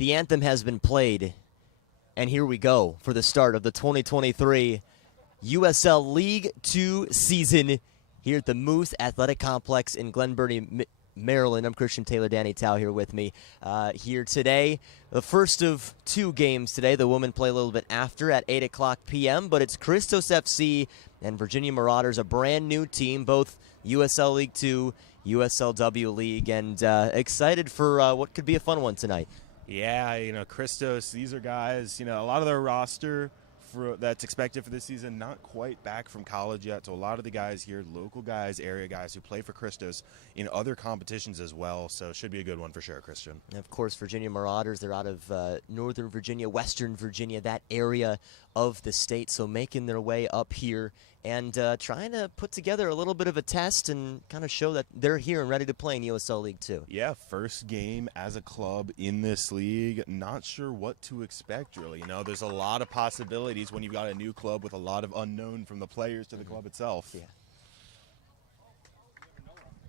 The anthem has been played, and here we go for the start of the 2023 USL League 2 season here at the Moose Athletic Complex in Glen Burnie, Maryland. I'm Christian Taylor, Danny Tao here with me here today. The first of two games today. The women play a little bit after at 8 o'clock p.m., but it's Christos FC and Virginia Marauders, a brand new team, both USL League 2, USLW League, and excited for what could be a fun one tonight. Yeah, Christos, these are guys, a lot of their roster that's expected for this season, not quite back from college yet. So a lot of the guys here, local guys, area guys who play for Christos in other competitions as well. So it should be a good one for sure, Christian. And of course, Virginia Marauders, they're out of Northern Virginia, Western Virginia, that area of the state. So making their way up here and trying to put together a little bit of a test and kind of show that they're here and ready to play in USL League 2. Yeah, first game as a club in this league. Not sure what to expect, really. There's a lot of possibilities when you've got a new club with a lot of unknown from the players to the club itself. Yeah.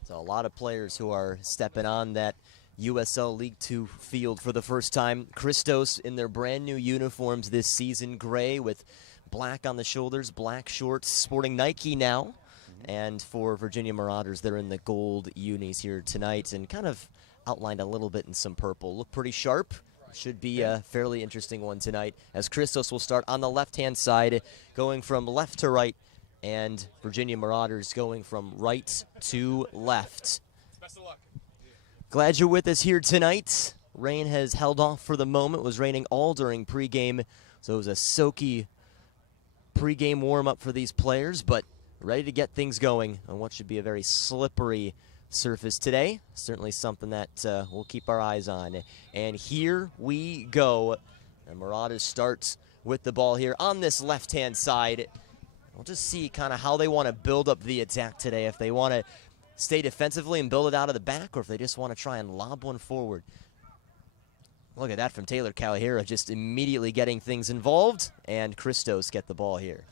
So a lot of players who are stepping on that USL League 2 field for the first time. Christos in their brand new uniforms this season, gray with black on the shoulders, black shorts, sporting Nike now. And for Virginia Marauders, they're in the gold unis here tonight and kind of outlined a little bit in some purple. Look pretty sharp. Should be a fairly interesting one tonight, as Christos will start on the left-hand side, going from left to right, and Virginia Marauders going from right to left. Best of luck. Glad you're with us here tonight. Rain has held off for the moment. It was raining all during pregame, so it was a soaky pregame warm-up for these players, but ready to get things going on what should be a very slippery surface today. Certainly something that we'll keep our eyes on. And here we go. And Marauders starts with the ball here on this left-hand side. We'll just see kind of how they want to build up the attack today, if they want to stay defensively and build it out of the back, or if they just want to try and lob one forward. Look at that from Taylor Calahira, just immediately getting things involved, and Christos get the ball here.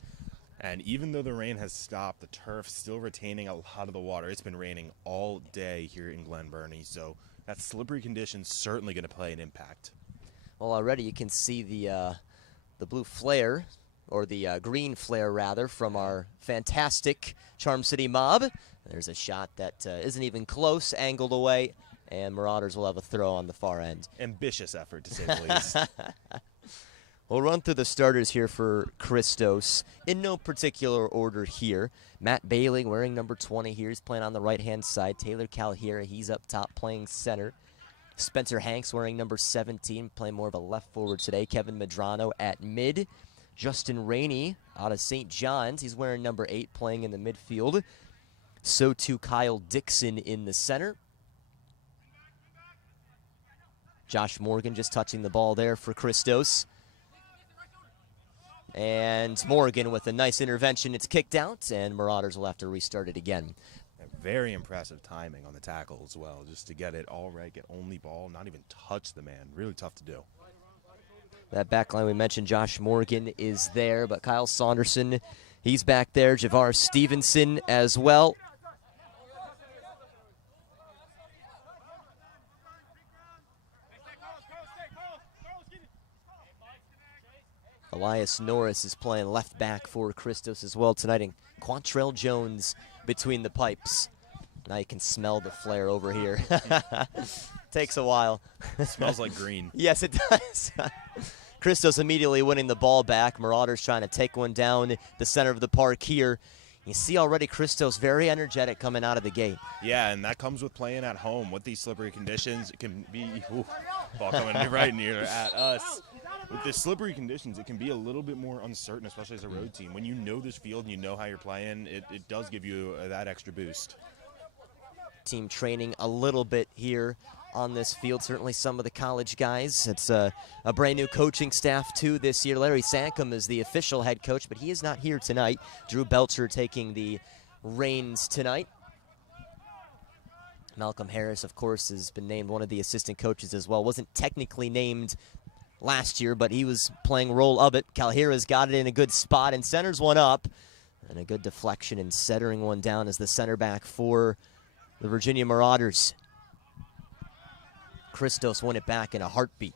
And even though the rain has stopped, the turf still retaining a lot of the water. It's been raining all day here in Glen Burnie, so that slippery condition certainly going to play an impact. Well, already you can see the blue flare, or the green flare rather, from our fantastic Charm City mob. There's a shot that isn't even close, angled away, and Marauders will have a throw on the far end. Ambitious effort, to say the least. We'll run through the starters here for Christos in no particular order here. Matt Bailey wearing number 20 here. He's playing on the right-hand side. Taylor Calahira, he's up top playing center. Spencer Hanks wearing number 17, playing more of a left forward today. Kevin Medrano at mid. Justin Rainey out of St. John's. He's wearing number 8, playing in the midfield. So too Kyle Dixon in the center. Josh Morgan just touching the ball there for Christos. And Morgan with a nice intervention. It's kicked out, and Marauders will have to restart it again. Very impressive timing on the tackle as well, just to get it all right, get only ball, not even touch the man. Really tough to do. That back line we mentioned, Josh Morgan is there, but Kyle Saunderson, he's back there. Javar Stevenson as well. Elias Norris is playing left back for Christos as well tonight, and Quantrell Jones between the pipes. Now you can smell the flare over here. Takes a while. It smells like green. Yes, it does. Christos immediately winning the ball back. Marauders trying to take one down the center of the park here. You see already Christos very energetic coming out of the gate. Yeah, and that comes with playing at home. With these slippery conditions, it can be, ball coming right near at us. With the slippery conditions, it can be a little bit more uncertain, especially as a road team. When you know this field and you know how you're playing, it does give you that extra boost. Team training a little bit here on this field. Certainly some of the college guys. It's a brand new coaching staff too this year. Larry Sankum is the official head coach, but he is not here tonight. Drew Belcher taking the reins tonight. Malcolm Harris, of course, has been named one of the assistant coaches as well. Wasn't technically named last year, but he was playing role of it. Calahira's got it in a good spot and centers one up. And a good deflection and centering one down as the center back for the Virginia Marauders. Christos won it back in a heartbeat.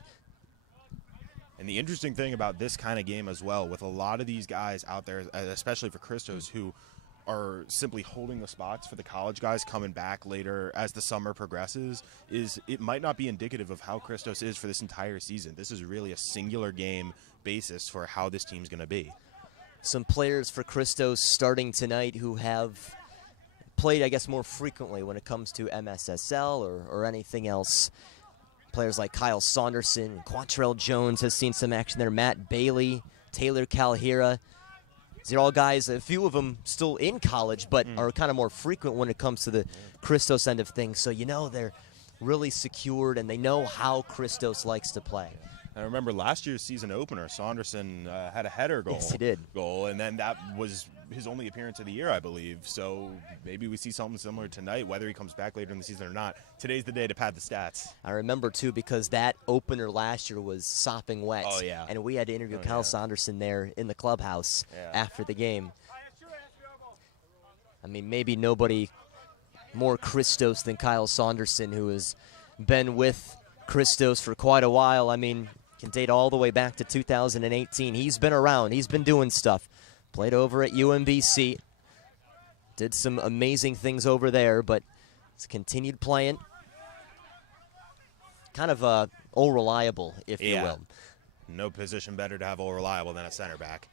And the interesting thing about this kind of game as well, with a lot of these guys out there, especially for Christos, who are simply holding the spots for the college guys coming back later as the summer progresses, is it might not be indicative of how Christos is for this entire season. This is really a singular game basis for how this team's going to be. Some players for Christos starting tonight who have played, I guess, more frequently when it comes to MSSL or anything else. Players like Kyle Saunderson, Quantrell Jones has seen some action there, Matt Bailey, Taylor Calhira. These are all guys, a few of them still in college, but are kind of more frequent when it comes to the Christos end of things. So you know they're really secured, and they know how Christos likes to play. I remember last year's season opener, Saunderson had a header goal. Yes, he did. And then that was his only appearance of the year, I believe. So maybe we see something similar tonight, whether he comes back later in the season or not. Today's the day to pad the stats. I remember, too, because that opener last year was sopping wet. Oh, yeah. And we had to interview Kyle Saunderson there in the clubhouse after the game. I mean, maybe nobody more Christos than Kyle Saunderson, who has been with Christos for quite a while. I mean, can date all the way back to 2018. He's been around. He's been doing stuff. Played over at UMBC. Did some amazing things over there, but he's continued playing. Kind of old reliable, if you will. No position better to have old reliable than a center back.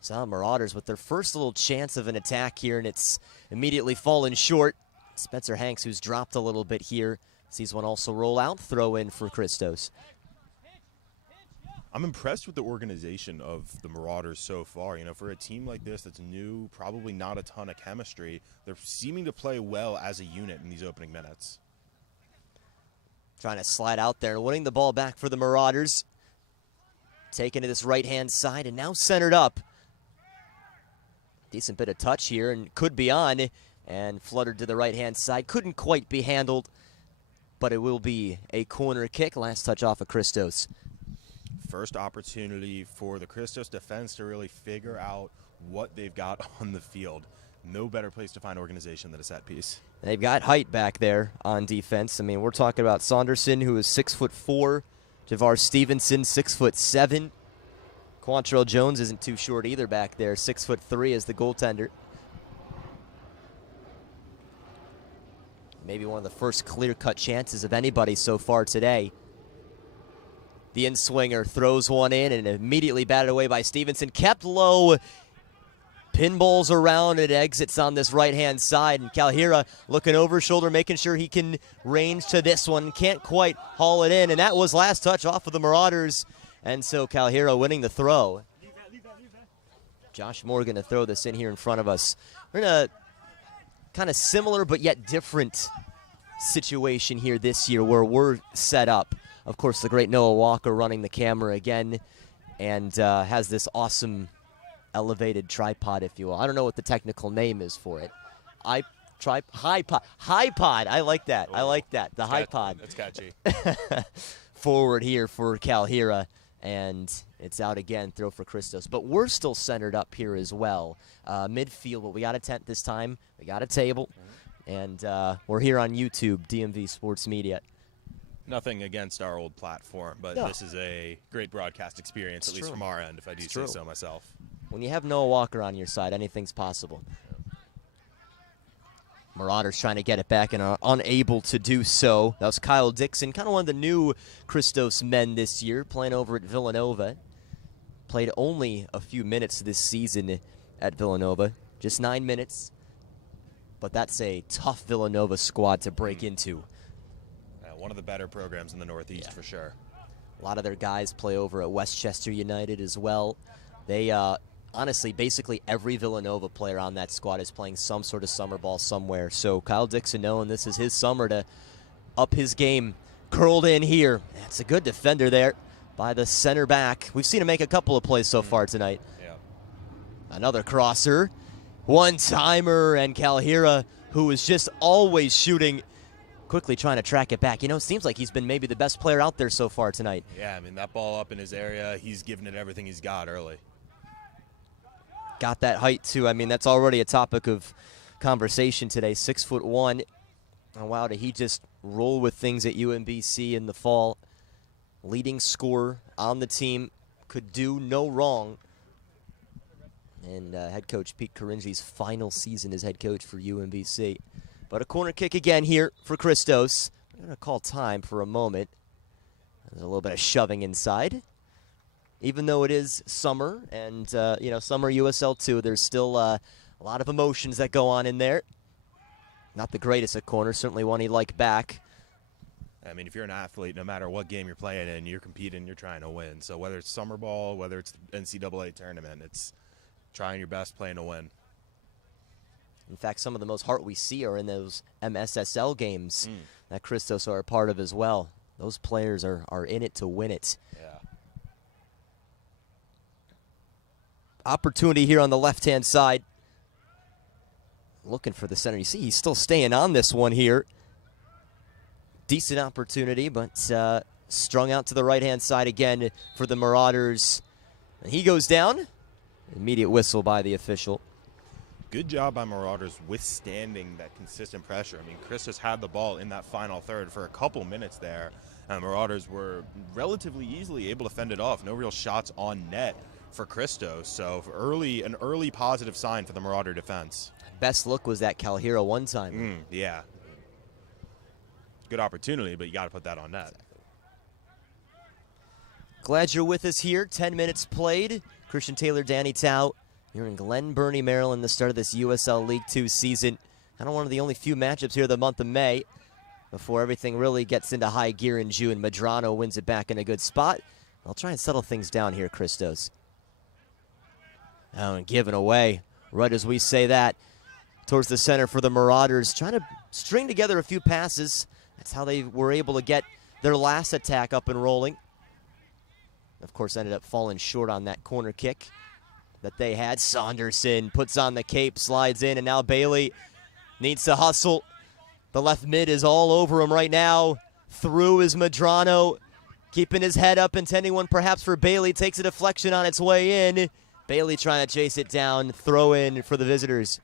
So Marauders with their first little chance of an attack here, and it's immediately fallen short. Spencer Hanks, who's dropped a little bit here, sees one also roll out, throw in for Christos. I'm impressed with the organization of the Marauders so far. You know, for a team like this that's new, probably not a ton of chemistry, they're seeming to play well as a unit in these opening minutes. Trying to slide out there, winning the ball back for the Marauders. Taken to this right-hand side and now centered up. Decent bit of touch here and could be on, and fluttered to the right-hand side. Couldn't quite be handled, but it will be a corner kick. Last touch off of Christos. First opportunity for the Christos defense to really figure out what they've got on the field. No better place to find organization than a set piece. They've got height back there on defense. I mean, we're talking about Saunderson, who is 6'4", Javar Stevenson, 6'7". Quantrell Jones isn't too short either back there, 6'3" as the goaltender. Maybe one of the first clear-cut chances of anybody so far today. The in-swinger throws one in and immediately batted away by Stevenson. Kept low, pinballs around, and exits on this right-hand side. And Calhira looking over shoulder, making sure he can range to this one. Can't quite haul it in, and that was last touch off of the Marauders. And so Calhira winning the throw. Josh Morgan to throw this in here in front of us. We're in a kind of similar but yet different situation here this year where we're set up. Of course, the great Noah Walker running the camera again, and has this awesome elevated tripod, if you will. I don't know what the technical name is for it. High pod. I like that. I like that. The high pod. That's catchy. Forward here for Calhira, and it's out again. Throw for Christos. But we're still centered up here as well. Midfield, but we got a tent this time. We got a table, and we're here on YouTube, DMV Sports Media. Nothing against our old platform, but this is a great broadcast experience, at least from our end, if I do say so myself. When you have Noah Walker on your side, anything's possible. Marauders trying to get it back and are unable to do so. That was Kyle Dixon, kind of one of the new Christos men this year, playing over at Villanova. Played only a few minutes this season at Villanova, just 9 minutes. But that's a tough Villanova squad to break into. One of the better programs in the Northeast for sure. A lot of their guys play over at Westchester United as well. They, honestly, basically every Villanova player on that squad is playing some sort of summer ball somewhere. So Kyle Dixon knowing this is his summer to up his game. Curled in here. That's a good defender there by the center back. We've seen him make a couple of plays so far tonight. Yeah. Another crosser. One-timer, and Calhira, who is just always shooting, quickly trying to track it back. You know, it seems like he's been maybe the best player out there so far tonight. Yeah, I mean, that ball up in his area, he's giving it everything he's got early. Got that height, too. I mean, that's already a topic of conversation today. 6'1". Oh, wow, did he just roll with things at UMBC in the fall? leading scorer on the team, could do no wrong. And head coach Pete Caringi's final season as head coach for UMBC. But a corner kick again here for Christos. I'm going to call time for a moment. There's a little bit of shoving inside. Even though it is summer and, summer USL2, there's still a lot of emotions that go on in there. Not the greatest at corner, certainly one he'd like back. I mean, if you're an athlete, no matter what game you're playing in, you're competing, you're trying to win. So whether it's summer ball, whether it's the NCAA tournament, it's trying your best, playing to win. In fact, some of the most heart we see are in those MSSL games that Christos are a part of as well. Those players are in it to win it. Yeah. Opportunity here on the left-hand side. Looking for the center. You see he's still staying on this one here. Decent opportunity, but strung out to the right-hand side again for the Marauders. And he goes down. Immediate whistle by the official. Good job by Marauders withstanding that consistent pressure. I mean, Christos had the ball in that final third for a couple minutes there, and Marauders were relatively easily able to fend it off. No real shots on net for Christos, so an early positive sign for the Marauder defense. Best look was that Calhero one time. Yeah. Good opportunity, but you got to put that on net. Glad you're with us here. 10 minutes played. Christian Taylor, Danny Tao. You're in Glen Burnie, Maryland, the start of this USL League 2 season. Kind of one of the only few matchups here the month of May before everything really gets into high gear in June. Medrano wins it back in a good spot. I'll try and settle things down here, Christos. Oh, and given away right as we say that towards the center for the Marauders. Trying to string together a few passes. That's how they were able to get their last attack up and rolling. Of course, ended up falling short on that corner kick that they had. Saunderson puts on the cape, slides in, and now Bailey needs to hustle. The left mid is all over him right now. Through is Medrano, keeping his head up, intending one perhaps for Bailey. Takes a deflection on its way in. Bailey trying to chase it down. Throw in for the visitors.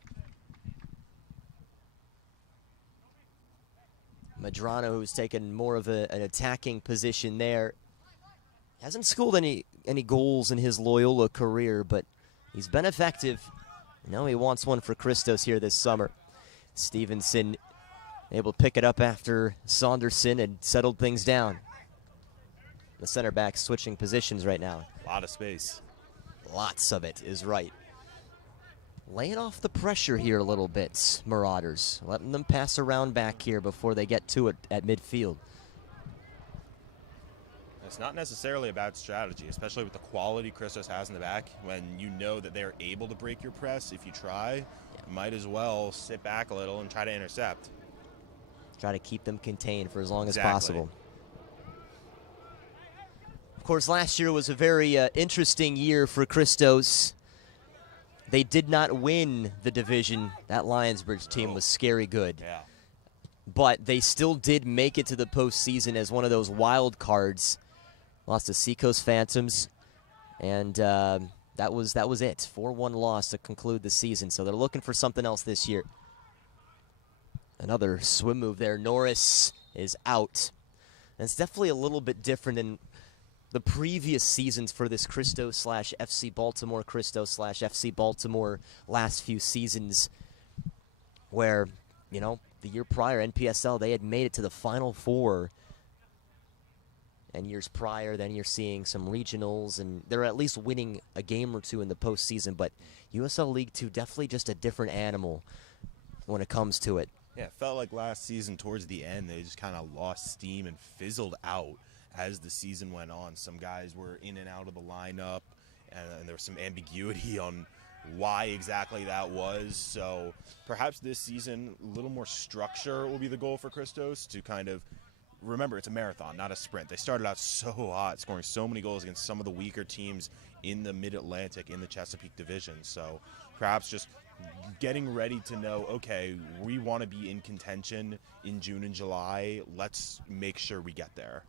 Medrano, who's taken more of an attacking position there. Hasn't scored any goals in his Loyola career, but he's been effective. Now he wants one for Christos here this summer. Stevenson able to pick it up after Saunderson had settled things down. The center back switching positions right now. A lot of space. Lots of it is right. Laying off the pressure here a little bit, Marauders. Letting them pass around back here before they get to it at midfield. It's not necessarily a bad strategy, especially with the quality Christos has in the back. When you know that they're able to break your press, if you try, you might as well sit back a little and try to intercept. Try to keep them contained for as long as possible. Of course, last year was a very interesting year for Christos. They did not win the division. That Lionsbridge team was scary good. Yeah. But they still did make it to the postseason as one of those wild cards. Lost to Seacoast Phantoms, and that was it. 4-1 loss to conclude the season, so they're looking for something else this year. Another swim move there. Norris is out. And it's definitely a little bit different than the previous seasons for this Christos/FC Baltimore, Christos/FC Baltimore last few seasons, where, the year prior, NPSL, they had made it to the Final Four. And years prior, then you're seeing some regionals, and they're at least winning a game or two in the postseason. But USL League 2, definitely just a different animal when it comes to it. Yeah, it felt like last season towards the end, they just kind of lost steam and fizzled out as the season went on. Some guys were in and out of the lineup, and there was some ambiguity on why exactly that was. So perhaps this season, a little more structure will be the goal for Christos to kind of remember, it's a marathon, not a sprint. They started out so hot, scoring so many goals against some of the weaker teams in the Mid-Atlantic, in the Chesapeake Division. So perhaps just getting ready to know, okay, we want to be in contention in June and July. Let's make sure we get there.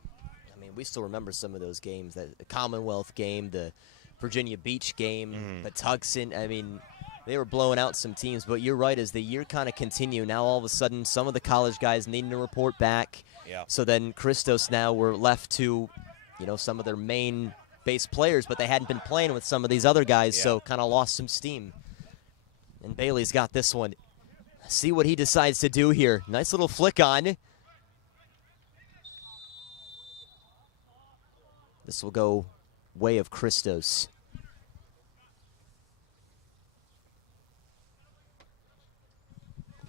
I mean, we still remember some of those games, the Commonwealth game, the Virginia Beach game, the Tucson. I mean, they were blowing out some teams, but you're right, as the year kind of continued, now all of a sudden some of the college guys needing to report back. Yeah. So then Christos now were left to some of their main base players, but they hadn't been playing with some of these other guys, Yeah. so kind of lost some steam. And Bailey's got this one. See what he decides to do here. Nice little flick on. This will go way of Christos.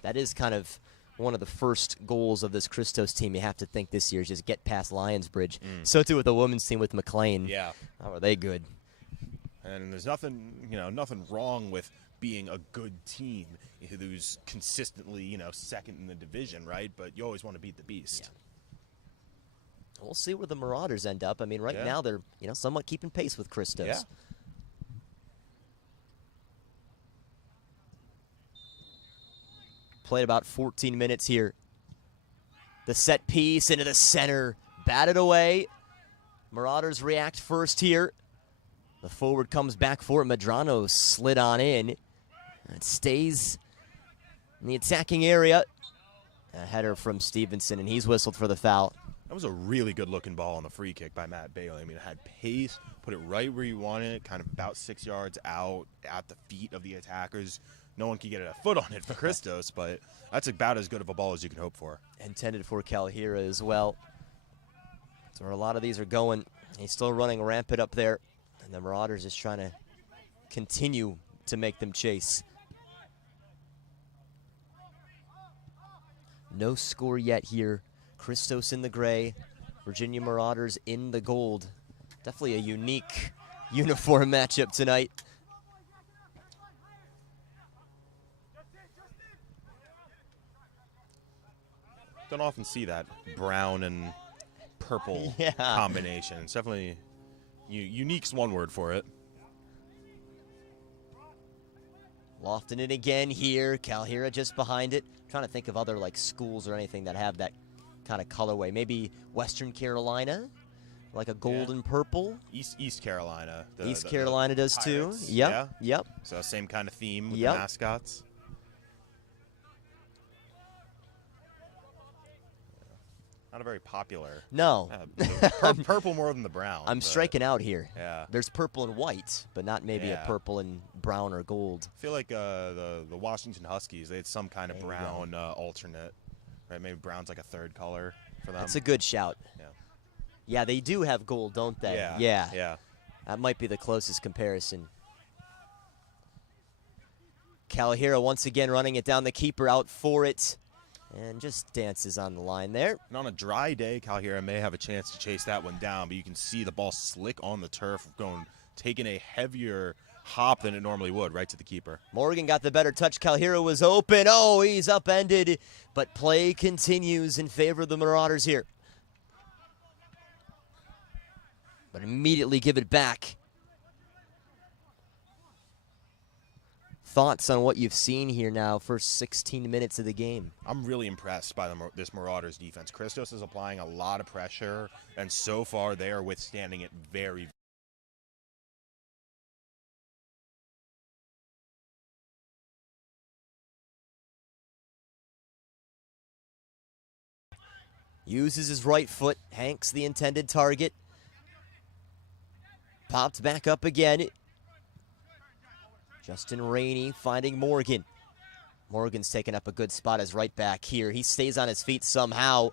That is kind of one of the first goals of this Christos team you have to think this year is just get past Lionsbridge. So too with the women's team with McLean. Yeah. How are they good? And there's nothing, nothing wrong with being a good team who's consistently, second in the division, right? But you always want to beat the beast. Yeah. We'll see where the Marauders end up. I mean, right now they're, somewhat keeping pace with Christos. Yeah. Played about 14 minutes here. The set piece into the center, batted away. Marauders react first here. The forward comes back for it. Medrano slid on in. It stays in the attacking area. A header from Stevenson, and he's whistled for the foul. That was a really good-looking ball on the free kick by Matt Bailey. I mean, it had pace, put it right where you wanted it, kind of about 6 yards out at the feet of the attackers. No one could get a foot on it for Christos, but that's about as good of a ball as you can hope for. Intended for Calhira as well. That's where a lot of these are going. He's still running rampant up there, and the Marauders is trying to continue to make them chase. No score yet here. Christos in the gray, Virginia Marauders in the gold. Definitely a unique uniform matchup tonight. Don't often see that brown and purple combination. It's definitely unique's one word for it. Lofting it again here. Calhira just behind it. Trying to think of other schools or anything that have that kind of colorway. Maybe Western Carolina, like a gold and purple. East Carolina. East Carolina does Pirates. too. Yep. Yeah. Yep. So same kind of theme with the mascots. Not a very popular. No. Purple more than the brown. I'm striking out here. Yeah. There's purple and white, but not maybe a purple and brown or gold. I feel like the Washington Huskies, they had some kind of brown alternate. Right? Maybe brown's like a third color for them. That's a good shout. Yeah. Yeah, they do have gold, don't they? Yeah. That might be the closest comparison. Calhira once again running it down, the keeper out for it. And just dances on the line there. And on a dry day, Calhira may have a chance to chase that one down, but you can see the ball slick on the turf, taking a heavier hop than it normally would, right to the keeper. Morgan got the better touch. Calhira was open. Oh, he's upended. But play continues in favor of the Marauders here. But immediately give it back. Thoughts on what you've seen here now, first 16 minutes of the game? I'm really impressed by this Marauders defense. Christos is applying a lot of pressure, and so far they are withstanding it very. Uses his right foot, Hanks the intended target. Popped back up again. Justin Rainey finding Morgan. Morgan's taking up a good spot as right back here. He stays on his feet somehow.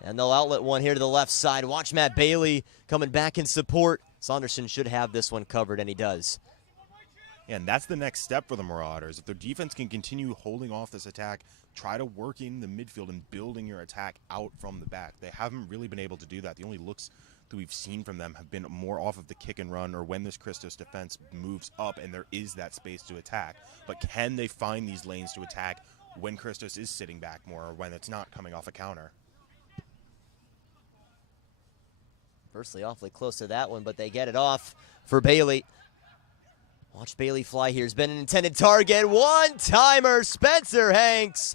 And they'll outlet one here to the left side. Watch Matt Bailey coming back in support. Saunderson should have this one covered, and he does. Yeah, and that's the next step for the Marauders. If their defense can continue holding off this attack, try to work in the midfield and building your attack out from the back. They haven't really been able to do that. The only looks that we've seen from them have been more off of the kick and run or when this Christos defense moves up and there is that space to attack. But can they find these lanes to attack when Christos is sitting back more or when it's not coming off a counter? Firstly, awfully close to that one, but they get it off for Bailey. Watch Bailey fly here. Has been an intended target. One-timer. Spencer Hanks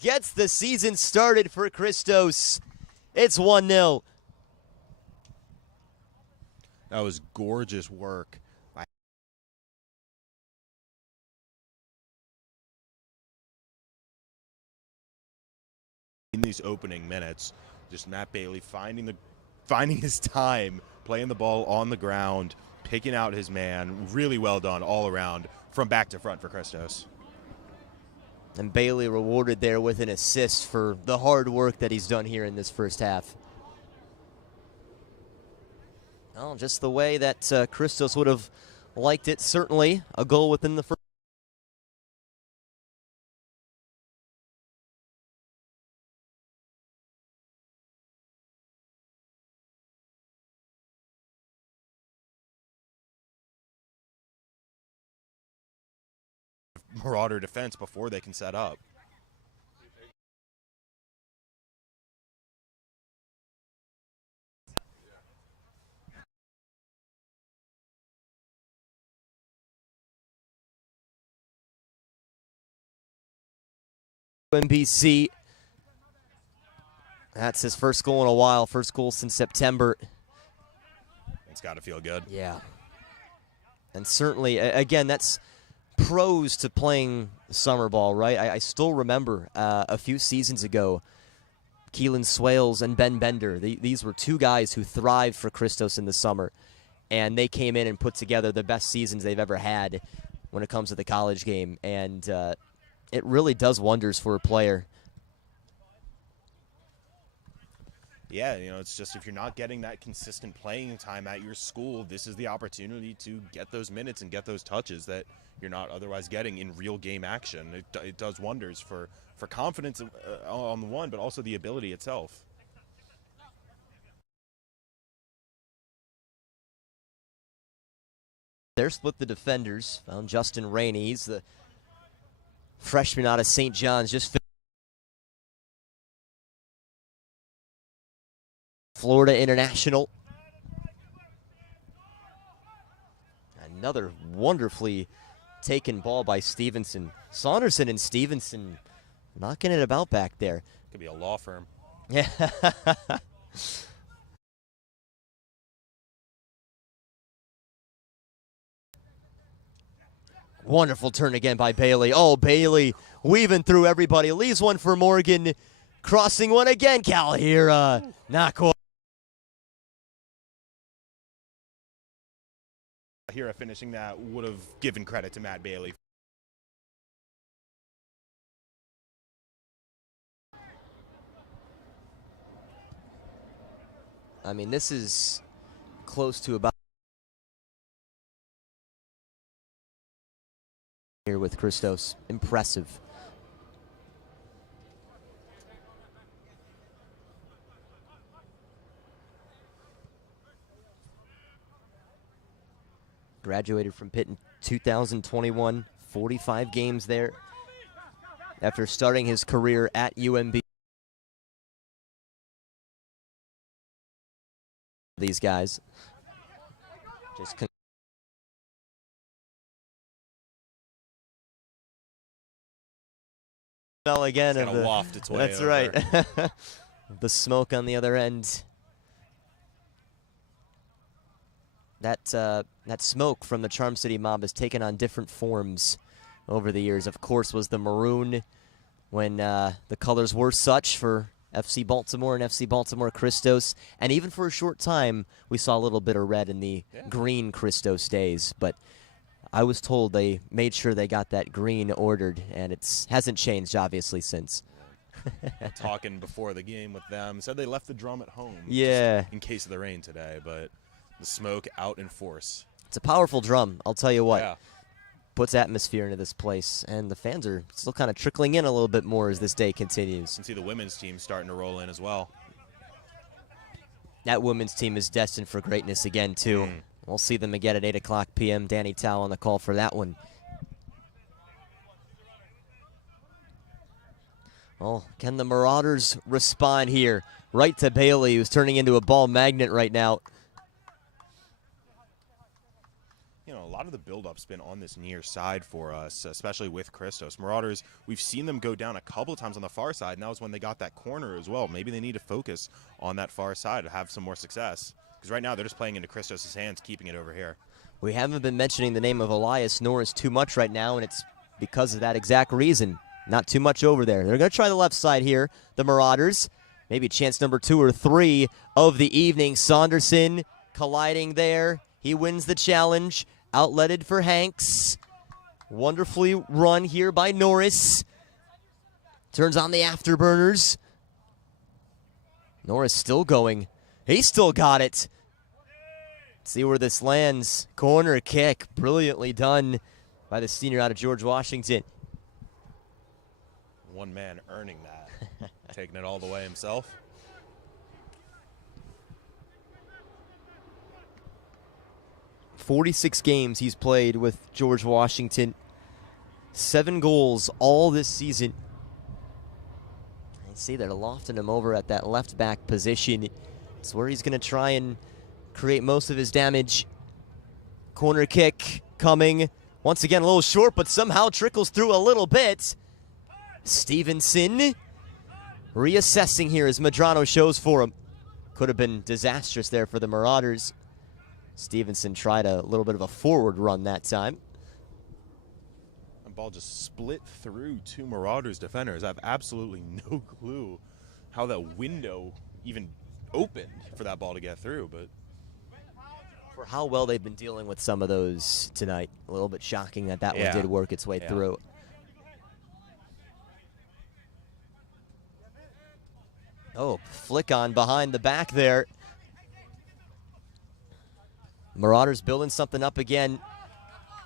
gets the season started for Christos. It's 1-0. That was gorgeous work. In these opening minutes, just Matt Bailey finding finding his time, playing the ball on the ground, picking out his man. Really well done all around from back to front for Christos. And Bailey rewarded there with an assist for the hard work that he's done here in this first half. Well, just the way that Christos would have liked it. Certainly a goal within the first. Marauder defense before they can set up. NBC. That's his first goal in a while. First goal since September. It's got to feel good. Yeah. And certainly, again, that's pros to playing summer ball, right? I still remember a few seasons ago, Keelan Swales and Ben Bender. These were two guys who thrived for Christos in the summer, and they came in and put together the best seasons they've ever had when it comes to the college game, and it really does wonders for a player. Yeah, you know, it's just if you're not getting that consistent playing time at your school, this is the opportunity to get those minutes and get those touches that you're not otherwise getting in real game action. It does wonders for confidence on the one, but also the ability itself. They're split the defenders. Found Justin Rainey. He's the freshman out of St. John's, just Florida International. Another wonderfully taken ball by Stevenson. Saunderson and Stevenson knocking it about back there. Could be a law firm. Yeah. Wonderful turn again by Bailey. Oh, Bailey weaving through everybody. Leaves one for Morgan. Crossing one again. Calhira. Not quite. Here, finishing that would have given credit to Matt Bailey. I mean, this is close to about here with Christos. Impressive. Graduated from Pitt in 2021, 45 games there after starting his career at UMB. These guys just smell again of the waft its way that's over. right. The smoke on the other end. That smoke from the Charm City Mob has taken on different forms over the years. Of course, was the maroon when the colors were such for FC Baltimore and FC Baltimore Christos, and even for a short time, we saw a little bit of red in the green Christos days. But I was told they made sure they got that green ordered, and it hasn't changed obviously since. Talking before the game with them, said they left the drum at home. Yeah. In case of the rain today, but the smoke out in force. It's a powerful drum, I'll tell you what. Yeah. Puts atmosphere into this place, and the fans are still kind of trickling in a little bit more as this day continues. You can see the women's team starting to roll in as well. That women's team is destined for greatness again, too. We'll see them again at 8 o'clock p.m. Danny Tao on the call for that one. Well, can the Marauders respond here? Right to Bailey, who's turning into a ball magnet right now. You know, a lot of the build-up's been on this near side for us, especially with Christos. Marauders, we've seen them go down a couple of times on the far side, and that was when they got that corner as well. Maybe they need to focus on that far side to have some more success. Because right now they're just playing into Christos' hands, keeping it over here. We haven't been mentioning the name of Elias Norris too much right now, and it's because of that exact reason. Not too much over there. They're going to try the left side here, the Marauders. maybe chance number 2 or 3 of the evening. Saunderson colliding there. He wins the challenge. Outletted for Hanks. Wonderfully run here by Norris. Turns on the afterburners. Norris still going. He still got it. Let's see where this lands. Corner kick. Brilliantly done by the senior out of George Washington. One man earning that. Taking it all the way himself. "46 games he's played with George Washington. 7 goals all this season. I see they're lofting him over at that left back position. It's where he's going to try and create most of his damage. Corner kick coming. Once again, a little short, but somehow trickles through a little bit. Stevenson reassessing here as Medrano shows for him. Could have been disastrous there for the Marauders. Stevenson tried a little bit of a forward run that time. The ball just split through 2 Marauders defenders. I have absolutely no clue how that window even opened for that ball to get through, but for how well they've been dealing with some of those tonight, a little bit shocking that one did work its way through. Oh, flick on behind the back there. Marauders building something up again.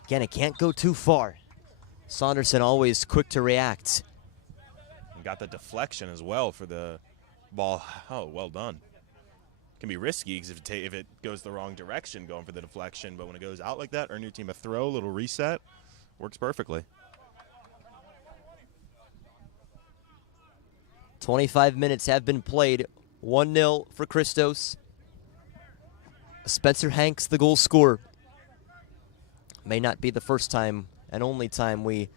Again, it can't go too far. Saunderson always quick to react. And got the deflection as well for the ball. Oh, well done. Can be risky because if it goes the wrong direction going for the deflection, but when it goes out like that, earn your team a throw, a little reset, works perfectly. 25 minutes have been played. 1-0 for Christos. Spencer Hanks, the goal scorer. May not be the first time and only time we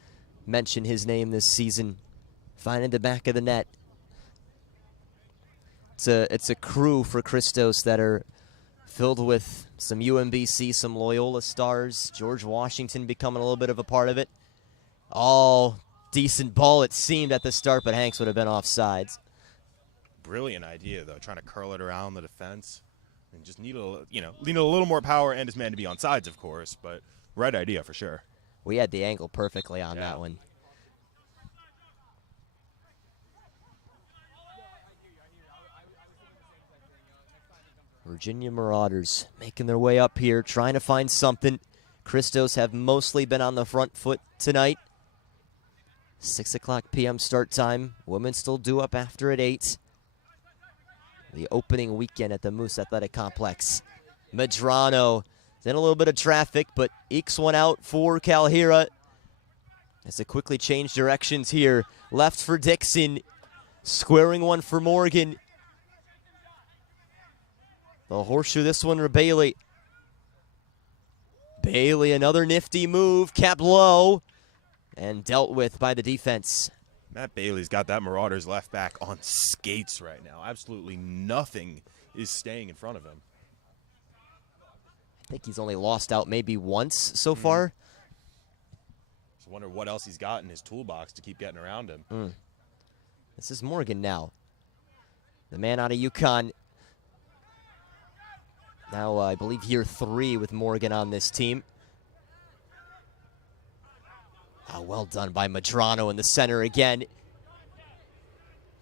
mention his name this season. Finding the back of the net. It's a crew for Christos that are filled with some UMBC, some Loyola stars. George Washington becoming a little bit of a part of it. Oh, decent ball it seemed at the start, but Hanks would have been offsides. Brilliant idea, though, trying to curl it around the defense. And just need need a little more power and his man to be on sides, of course, but right idea for sure. We had the angle perfectly on that one. Virginia Marauders making their way up here, trying to find something. Christos have mostly been on the front foot tonight. 6 o'clock p.m. start time. Women still due up after at 8. The opening weekend at the Moose Athletic Complex. Medrano is in a little bit of traffic, but ekes one out for Calhira. As they quickly change directions here. Left for Dixon. Squaring one for Morgan. The horseshoe, this one for Bailey. Bailey, another nifty move, kept low, and dealt with by the defense. Matt Bailey's got that Marauders left back on skates right now. Absolutely nothing is staying in front of him. I think he's only lost out maybe once so far. Just wonder what else he's got in his toolbox to keep getting around him. This is Morgan now. The man out of UConn. Now, I believe year 3 with Morgan on this team. Oh, well done by Medrano in the center again.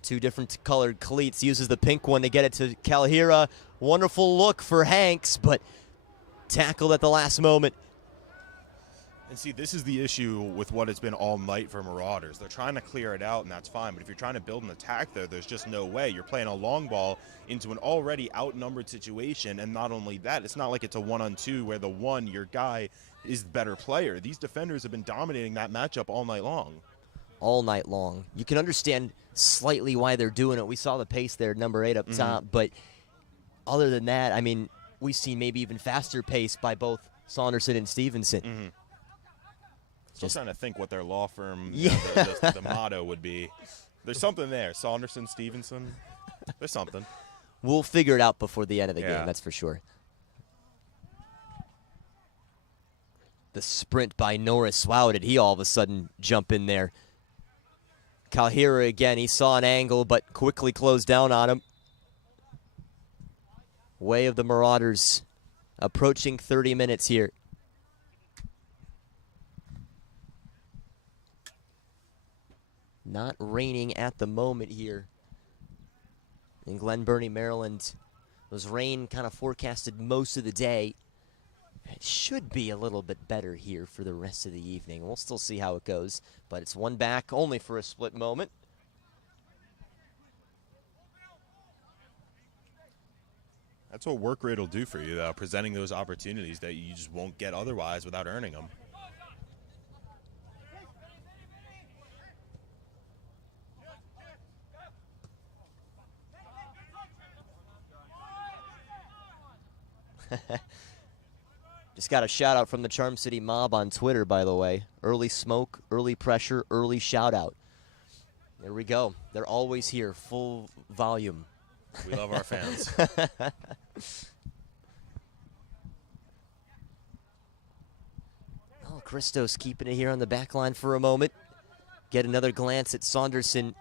2 different colored cleats. Uses the pink one to get it to Calhira. Wonderful look for Hanks, but tackled at the last moment. And see, this is the issue with what it's been all night for Marauders. They're trying to clear it out, and that's fine. But if you're trying to build an attack there, there's just no way. You're playing a long ball into an already outnumbered situation. And not only that, it's not like it's a 1-on-2 where your guy, is the better player. These defenders have been dominating that matchup all night long. All night long. You can understand slightly why they're doing it. We saw the pace there, number 8 up top. But other than that, I mean, we've seen maybe even faster pace by both Saunderson and Stevenson. Still trying to think what their law firm, the motto would be. There's something there. Saunderson, Stevenson. There's something. We'll figure it out before the end of the game, that's for sure. The sprint by Norris. Wow, did he all of a sudden jump in there. Kalhira again, he saw an angle, but quickly closed down on him. Way of the Marauders, approaching 30 minutes here. Not raining at the moment here in Glen Burnie, Maryland. Those rain kind of forecasted most of the day. It should be a little bit better here for the rest of the evening. We'll still see how it goes, but it's one back only for a split moment. That's what work rate will do for you, though, presenting those opportunities that you just won't get otherwise without earning them. Just got a shout out from the Charm City Mob on Twitter, by the way. Early smoke, early pressure, early shout out. There we go. They're always here, full volume. We love our fans. Oh, Christos keeping it here on the back line for a moment. Get another glance at Saunderson,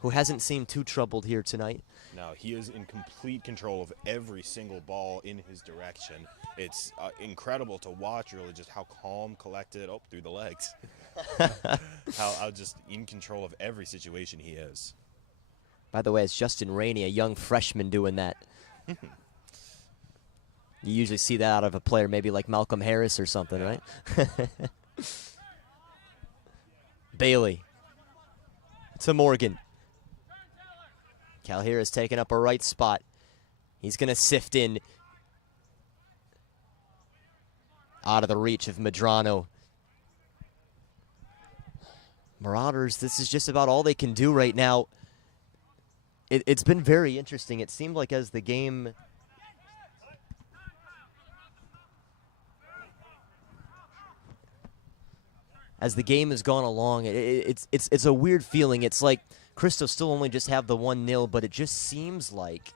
who hasn't seemed too troubled here tonight. No, he is in complete control of every single ball in his direction. It's incredible to watch, really, just how calm, collected, through the legs. how just in control of every situation he is. By the way, it's Justin Rainey, a young freshman, doing that. You usually see that out of a player maybe like Malcolm Harris or something, yeah. Right? Bailey to Morgan. Kalhira's taking up a right spot. He's going to sift in out of the reach of Medrano. Marauders, this is just about all they can do right now. It's been very interesting. It seemed like as the game has gone along, it's a weird feeling. It's like Christos still only just have the 1-0, but it just seems like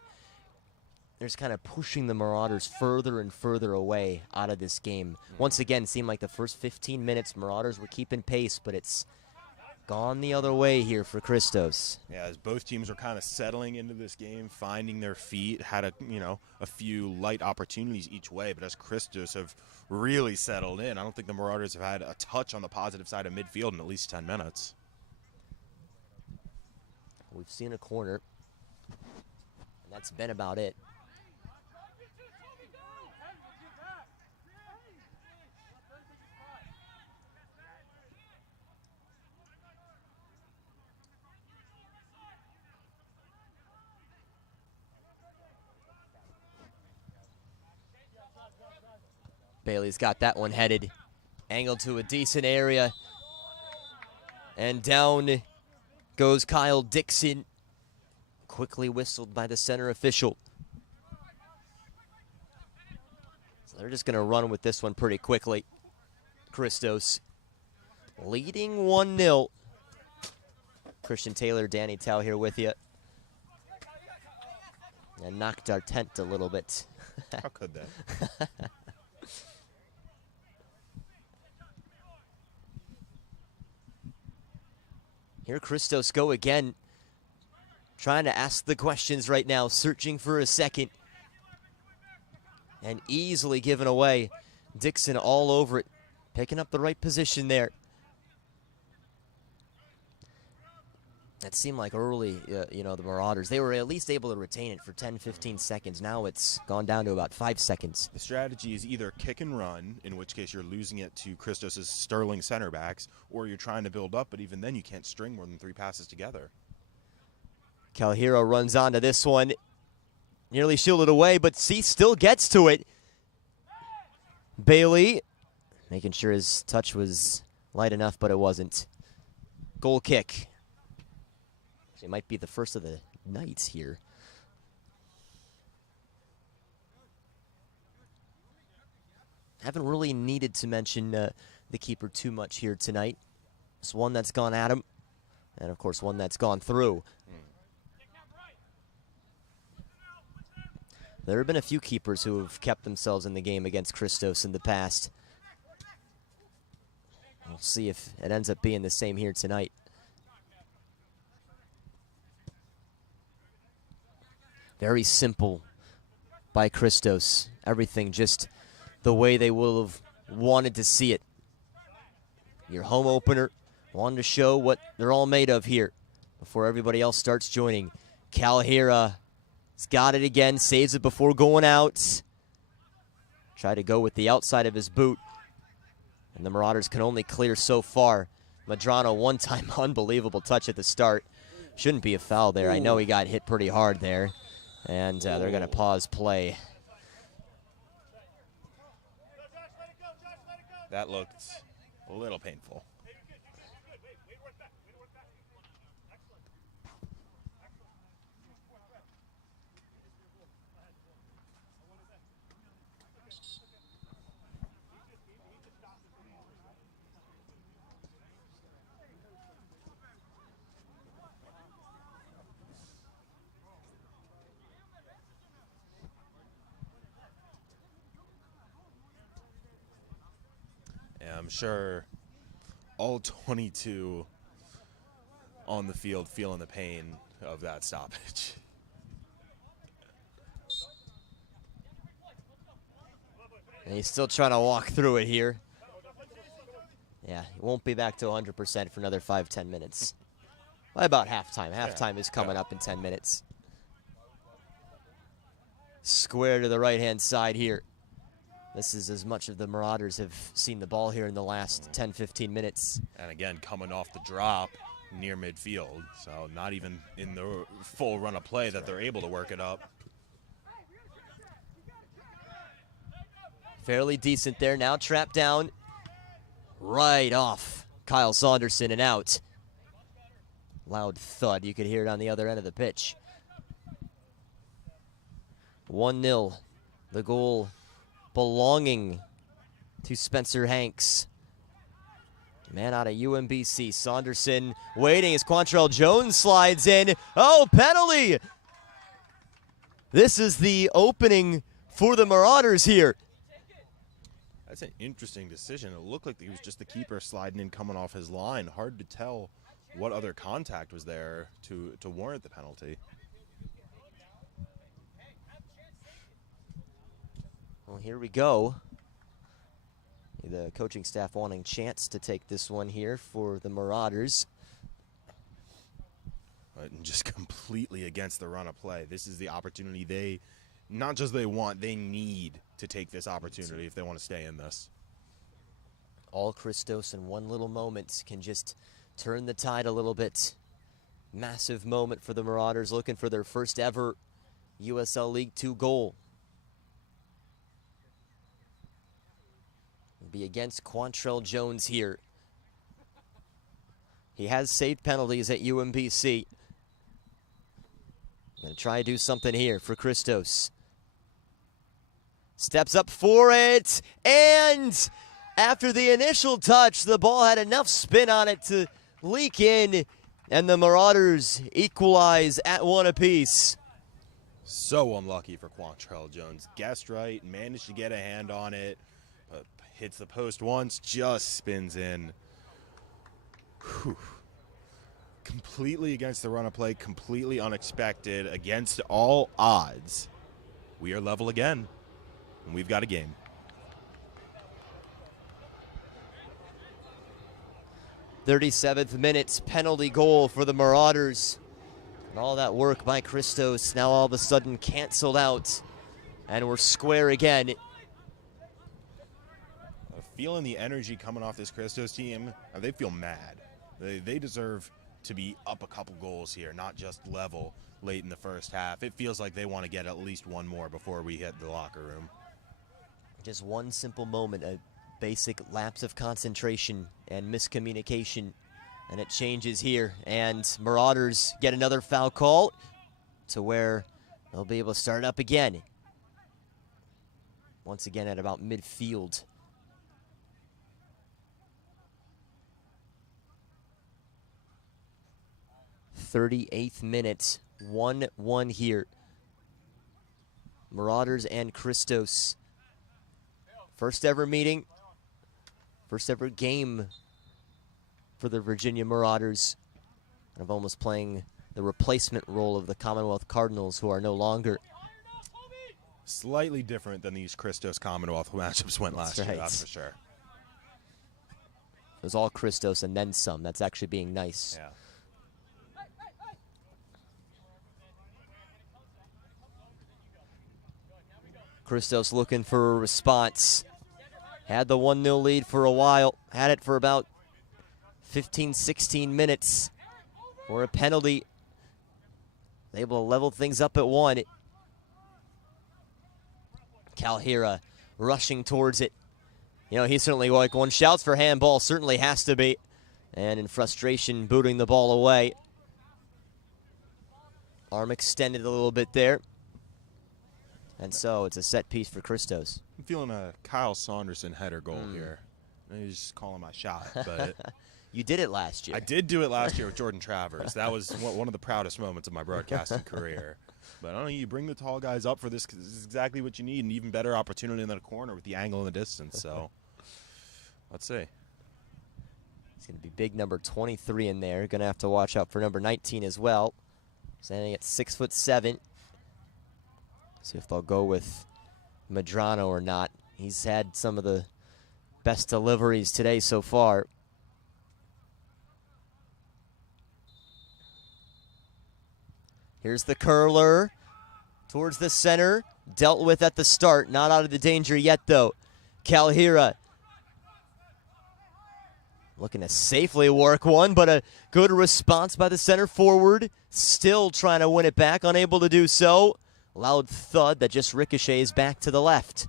there's kind of pushing the Marauders further and further away out of this game. Once again, it seemed like the first 15 minutes, Marauders were keeping pace, but it's gone the other way here for Christos. Yeah, as both teams are kind of settling into this game, finding their feet, had a few light opportunities each way, but as Christos have really settled in, I don't think the Marauders have had a touch on the positive side of midfield in at least 10 minutes. We've seen a corner, and that's been about it. Bailey's got that one headed. Angled to a decent area. And down goes Kyle Dixon. Quickly whistled by the center official. So they're just going to run with this one pretty quickly. Christos leading 1-0. Christian Taylor, Danny Tao here with you. And knocked our tent a little bit. How could that? Here Christos go again. Trying to ask the questions right now, searching for a second. And easily given away. Dixon all over it, picking up the right position there. That seemed like early, the Marauders, they were at least able to retain it for 10, 15 seconds. Now it's gone down to about 5 seconds. The strategy is either kick and run, in which case you're losing it to Christos' sterling center backs, or you're trying to build up, but even then you can't string more than 3 passes together. Kalhira runs onto this one. Nearly shielded away, but C still gets to it. Bailey making sure his touch was light enough, but it wasn't. Goal kick. It might be the first of the nights here. Haven't really needed to mention the keeper too much here tonight. It's one that's gone at him, and of course one that's gone through. There have been a few keepers who have kept themselves in the game against Christos in the past. We'll see if it ends up being the same here tonight. Very simple by Christos. Everything just the way they will have wanted to see it. Your home opener, wanted to show what they're all made of here before everybody else starts joining. Calhira has got it again, saves it before going out. Try to go with the outside of his boot. And the Marauders can only clear so far. Madrano, one-time unbelievable touch at the start. Shouldn't be a foul there. I know he got hit pretty hard there. And they're going to pause play. That looked a little painful. I'm sure all 22 on the field feeling the pain of that stoppage. And he's still trying to walk through it here. Yeah, he won't be back to 100% for another 5-10 minutes. By about halftime. Halftime is coming up in 10 minutes. Square to the right-hand side here. This is as much of the Marauders have seen the ball here in the last 10-15 minutes. And again, coming off the drop near midfield. So not even in the full run of play that they're able to work it up. Fairly decent there. Now trapped down. Right off Kyle Saunderson and out. Loud thud. You could hear it on the other end of the pitch. 1-0. The goal belonging to Spencer Hanks. Man out of UMBC. Saunderson waiting as Quantrell Jones slides in. Oh, penalty! This is the opening for the Marauders here. That's an interesting decision. It looked like it was just the keeper sliding in, coming off his line. Hard to tell what other contact was there to warrant the penalty. Well, here we go. The coaching staff wanting chance to take this one here for the Marauders. And just completely against the run of play. This is the opportunity they, not just they want, they need to take this opportunity if they want to stay in this. All Christos in one little moment can just turn the tide a little bit. Massive moment for the Marauders, looking for their first ever USL League 2 goal. It'll be against Quantrell Jones here. He has saved penalties at UMBC. Gonna try to do something here for Christos. Steps up for it, and after the initial touch, the ball had enough spin on it to leak in, and the Marauders equalize at 1 apiece. So unlucky for Quantrell Jones. Guessed right, managed to get a hand on it, but hits the post once, just spins in. Whew. Completely against the run of play, completely unexpected, against all odds. We are level again, and we've got a game. '37th minute, penalty goal for the Marauders. And all that work by Christos now all of a sudden canceled out. And we're square again. Feeling the energy coming off this Christos team, they feel mad. They deserve to be up a couple goals here, not just level late in the first half. It feels like they want to get at least one more before we hit the locker room. Just one simple moment, a basic lapse of concentration and miscommunication, and it changes here. And Marauders get another foul call to where they'll be able to start up again. Once again at about midfield. 38th minute, 1-1 here. Marauders and Christos. First ever meeting, first ever game for the Virginia Marauders. Kind of almost playing the replacement role of the Commonwealth Cardinals, who are no longer. Slightly different than these Christos Commonwealth matchups went last year, that's for sure. It was all Christos and then some. That's actually being nice. Yeah. Christos looking for a response. Had the 1-0 lead for a while. Had it for about 15, 16 minutes. For a penalty. Able to level things up at 1. Calhira rushing towards it. You know, he's certainly like one shouts for handball, certainly has to be. And in frustration, booting the ball away. Arm extended a little bit there. And so it's a set piece for Christos. I'm feeling a Kyle Saunderson header goal here. He's just calling my shot, but you did it last year. I did do it last year with Jordan Travers. That was one of the proudest moments of my broadcasting career. But I don't know, you bring the tall guys up for this because this is exactly what you need, an even better opportunity in the corner with the angle and the distance. So let's see. It's going to be big number 23 in there. Going to have to watch out for number 19 as well. Standing at 6'7". See if they'll go with Medrano or not. He's had some of the best deliveries today so far. Here's the curler towards the center. Dealt with at the start. Not out of the danger yet, though. Calhira looking to safely work one, but a good response by the center forward. Still trying to win it back, unable to do so. Loud thud that just ricochets back to the left.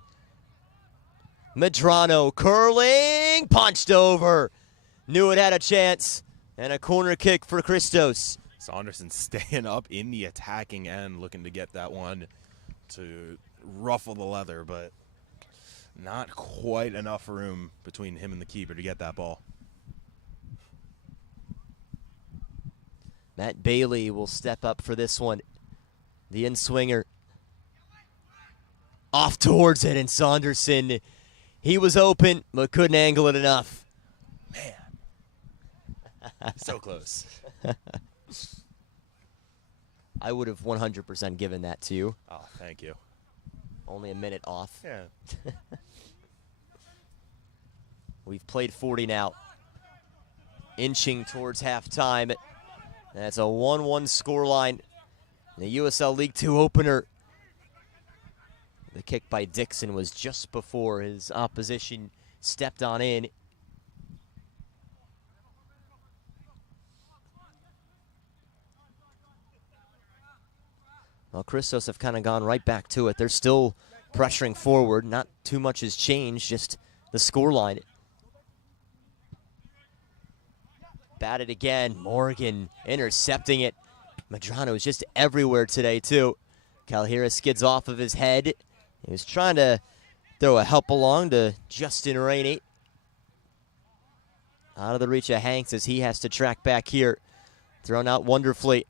Medrano curling, punched over. Knew it had a chance, and a corner kick for Christos. Saunderson staying up in the attacking end, looking to get that one to ruffle the leather, but not quite enough room between him and the keeper to get that ball. Matt Bailey will step up for this one. The in-swinger. Off towards it, and Saunderson, he was open, but couldn't angle it enough. Man. So close. I would have 100% given that to you. Oh, thank you. Only a minute off. Yeah. We've played 40 now. Inching towards halftime. That's a 1-1 scoreline. The USL League 2 opener. The kick by Dixon was just before his opposition stepped on in. Well, Christos have kind of gone right back to it. They're still pressuring forward. Not too much has changed, just the scoreline. Batted again. Morgan intercepting it. Medrano is just everywhere today, too. Calhira skids off of his head. He was trying to throw a help along to Justin Rainey. Out of the reach of Hanks as he has to track back here. Thrown out wonderfully.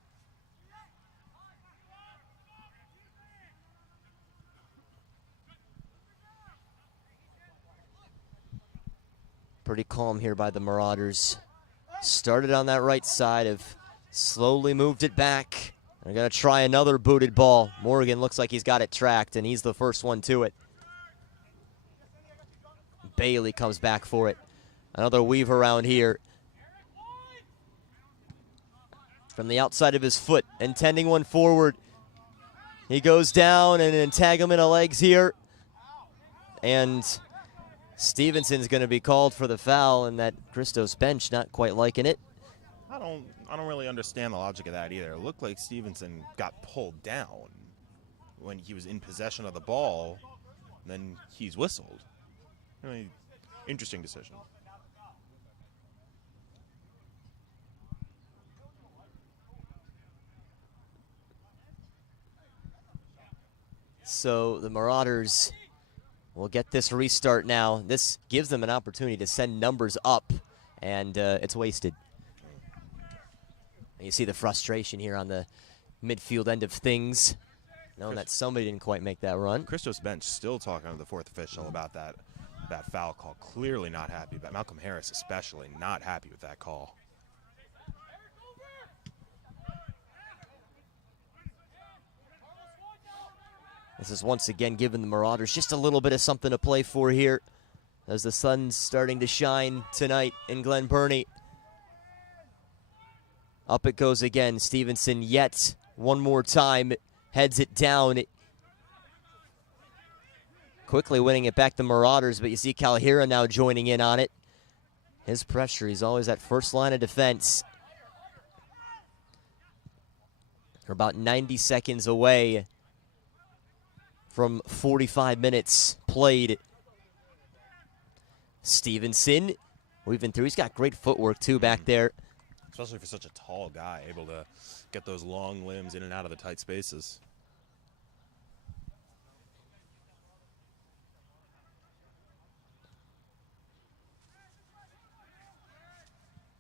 Pretty calm here by the Marauders. Started on that right side, have slowly moved it back. They're going to try another booted ball. Morgan looks like he's got it tracked, and he's the first one to it. Bailey comes back for it. Another weave around here. From the outside of his foot, intending one forward. He goes down, and an entanglement of legs here. And Stevenson's going to be called for the foul, and that Christos bench not quite liking it. I don't really understand the logic of that either. It looked like Stevenson got pulled down when he was in possession of the ball, and then he's whistled. Really interesting decision. So the Marauders will get this restart now. This gives them an opportunity to send numbers up, and it's wasted. And you see the frustration here on the midfield end of things, knowing that somebody didn't quite make that run. Christos bench still talking to the fourth official about that foul call. Clearly not happy about Malcolm Harris, especially not happy with that call. This is once again giving the Marauders just a little bit of something to play for here as the sun's starting to shine tonight in Glen Burnie. Up it goes again. Stevenson yet one more time heads it down. Quickly winning it back to Marauders, but you see Calhira now joining in on it. His pressure, he's always at first line of defense. We're about 90 seconds away from 45 minutes played. Stevenson weaving through. He's got great footwork too back there. Especially for such a tall guy, able to get those long limbs in and out of the tight spaces.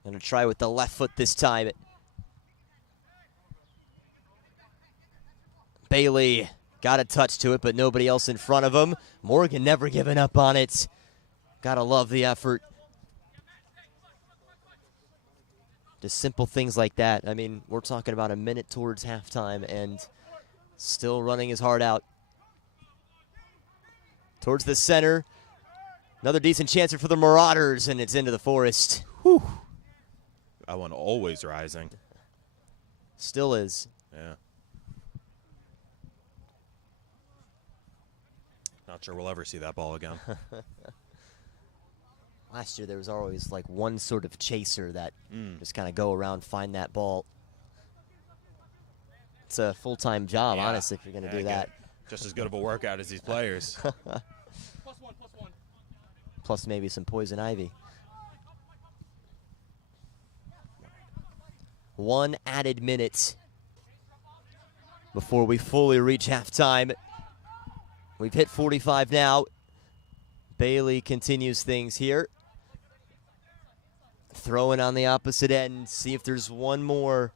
Gonna try with the left foot this time. Bailey got a touch to it, but nobody else in front of him. Morgan never giving up on it. Gotta love the effort. Just simple things like that. I mean, we're talking about a minute towards halftime and still running his heart out. Towards the center. Another decent chance for the Marauders, and it's into the forest. Whew. That one always rising. Still is. Yeah. Not sure we'll ever see that ball again. Last year there was always like one sort of chaser that just kind of go around, find that ball. It's a full-time job, honestly, if you're going to do that. Just as good of a workout as these players. Plus maybe some poison ivy. One added minute before we fully reach halftime. We've hit 45 now. Bailey continues things here. Throwing on the opposite end. See if there's one more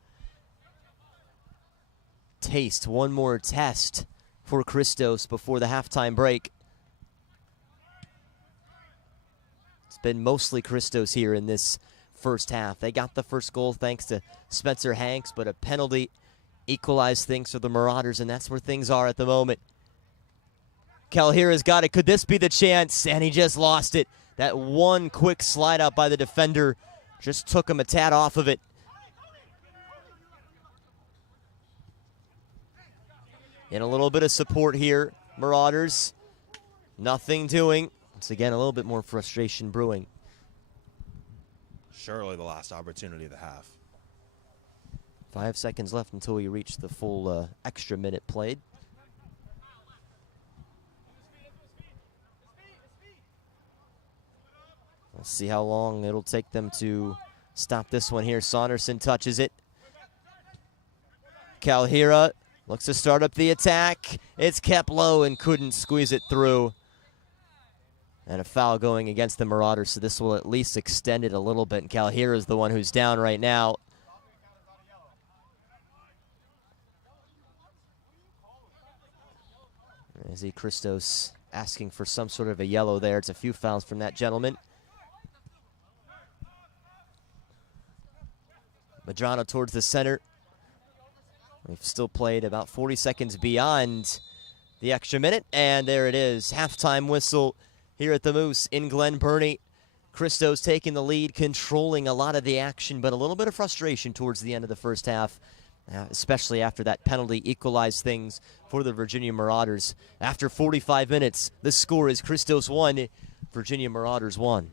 taste, one more test for Christos before the halftime break. It's been mostly Christos here in this first half. They got the first goal thanks to Spencer Hanks, but a penalty equalized things for the Marauders, and that's where things are at the moment. Calhira's got it. Could this be the chance? And he just lost it. That one quick slide out by the defender just took him a tad off of it. And a little bit of support here, Marauders. Nothing doing. Once again, a little bit more frustration brewing. Surely the last opportunity of the half. 5 seconds left until we reach the full extra minute played. We'll see how long it'll take them to stop this one here. Saunderson touches it. Calhira looks to start up the attack. It's kept low and couldn't squeeze it through. And a foul going against the Marauders, so this will at least extend it a little bit. And Calhira is the one who's down right now. I see Christos asking for some sort of a yellow there. It's a few fouls from that gentleman. Madrano towards the center. We've still played about 40 seconds beyond the extra minute, and there it is. Halftime whistle here at the Moose in Glen Burnie. Christos taking the lead, controlling a lot of the action, but a little bit of frustration towards the end of the first half, especially after that penalty equalized things for the Virginia Marauders. After 45 minutes, the score is Christos 1, Virginia Marauders 1.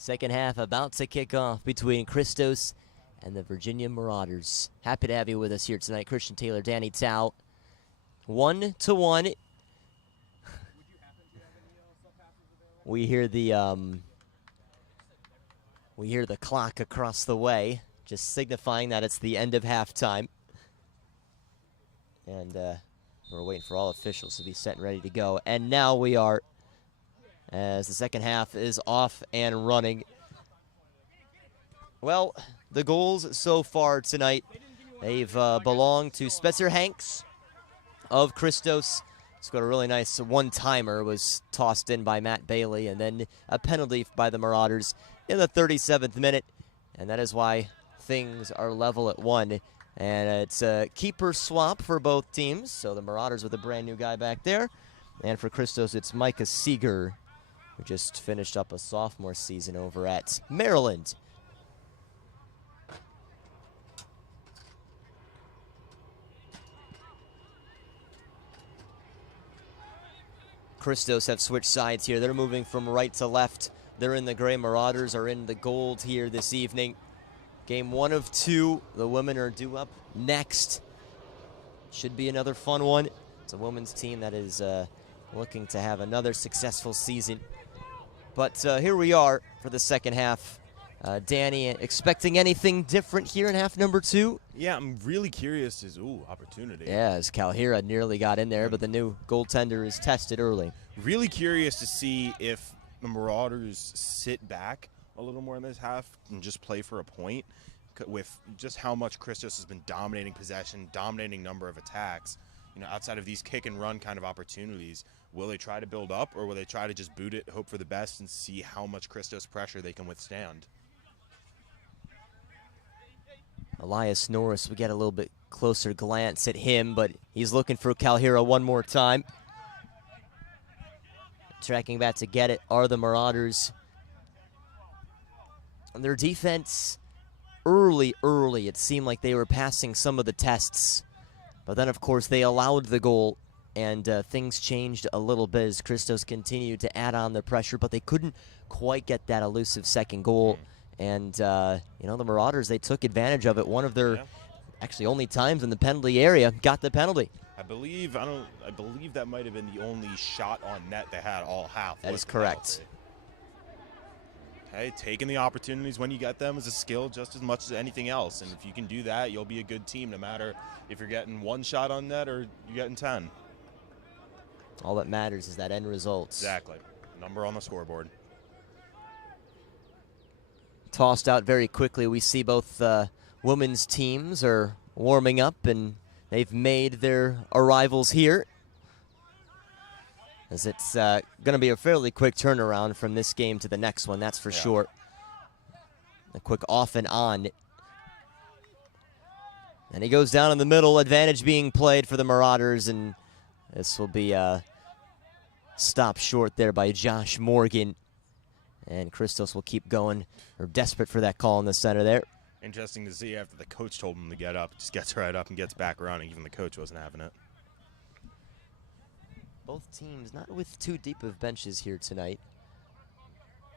Second half about to kick off between Christos and the Virginia Marauders. Happy to have you with us here tonight. Christian Taylor, Danny Tao. 1-1. We hear the clock across the way, just signifying that it's the end of halftime. And we're waiting for all officials to be set and ready to go. And now we are, as the second half is off and running. Well, the goals so far tonight, they've belonged to Spencer Hanks of Christos. Scored a really nice one-timer, was tossed in by Matt Bailey, and then a penalty by the Marauders in the 37th minute. And that is why things are level at 1. And it's a keeper swap for both teams. So the Marauders with a brand new guy back there. And for Christos, it's Micah Seeger, who just finished up a sophomore season over at Maryland. Christos have switched sides here. They're moving from right to left. They're in the gray. Marauders are in the gold here this evening. Game 1 of 2. The women are due up next. Should be another fun one. It's a women's team that is looking to have another successful season. But here we are for the second half. Danny, expecting anything different here in half number 2? Yeah, I'm really curious. Opportunity. Yeah, as Calhira nearly got in there, but the new goaltender is tested early. Really curious to see if the Marauders sit back a little more in this half and just play for a point, with just how much Christos has been dominating possession, dominating number of attacks. You know, outside of these kick and run kind of opportunities, will they try to build up, or will they try to just boot it, hope for the best, and see how much Christos pressure they can withstand? Elias Norris, we get a little bit closer glance at him, but he's looking for Calhira one more time. Tracking back to get it are the Marauders. And their defense, early, it seemed like they were passing some of the tests. But then, of course, they allowed the goal, and things changed a little bit as Christos continued to add on the pressure, but they couldn't quite get that elusive second goal. And, you know, the Marauders, they took advantage of it. One of their actually only times in the penalty area got the penalty. I believe that might have been the only shot on net they had all half. That is correct. Hey, taking the opportunities when you get them is a skill just as much as anything else. And if you can do that, you'll be a good team no matter if you're getting one shot on net or you're getting 10. All that matters is that end result. Exactly. Number on the scoreboard. Tossed out very quickly. We see both women's teams are warming up, and they've made their arrivals here, as it's going to be a fairly quick turnaround from this game to the next one, that's for sure. A quick off and on. And he goes down in the middle, advantage being played for the Marauders, and this will be stopped short there by Josh Morgan. And Christos will keep going. They're desperate for that call in the center there. Interesting to see after the coach told him to get up, just gets right up and gets back running. Even the coach wasn't having it. Both teams not with too deep of benches here tonight.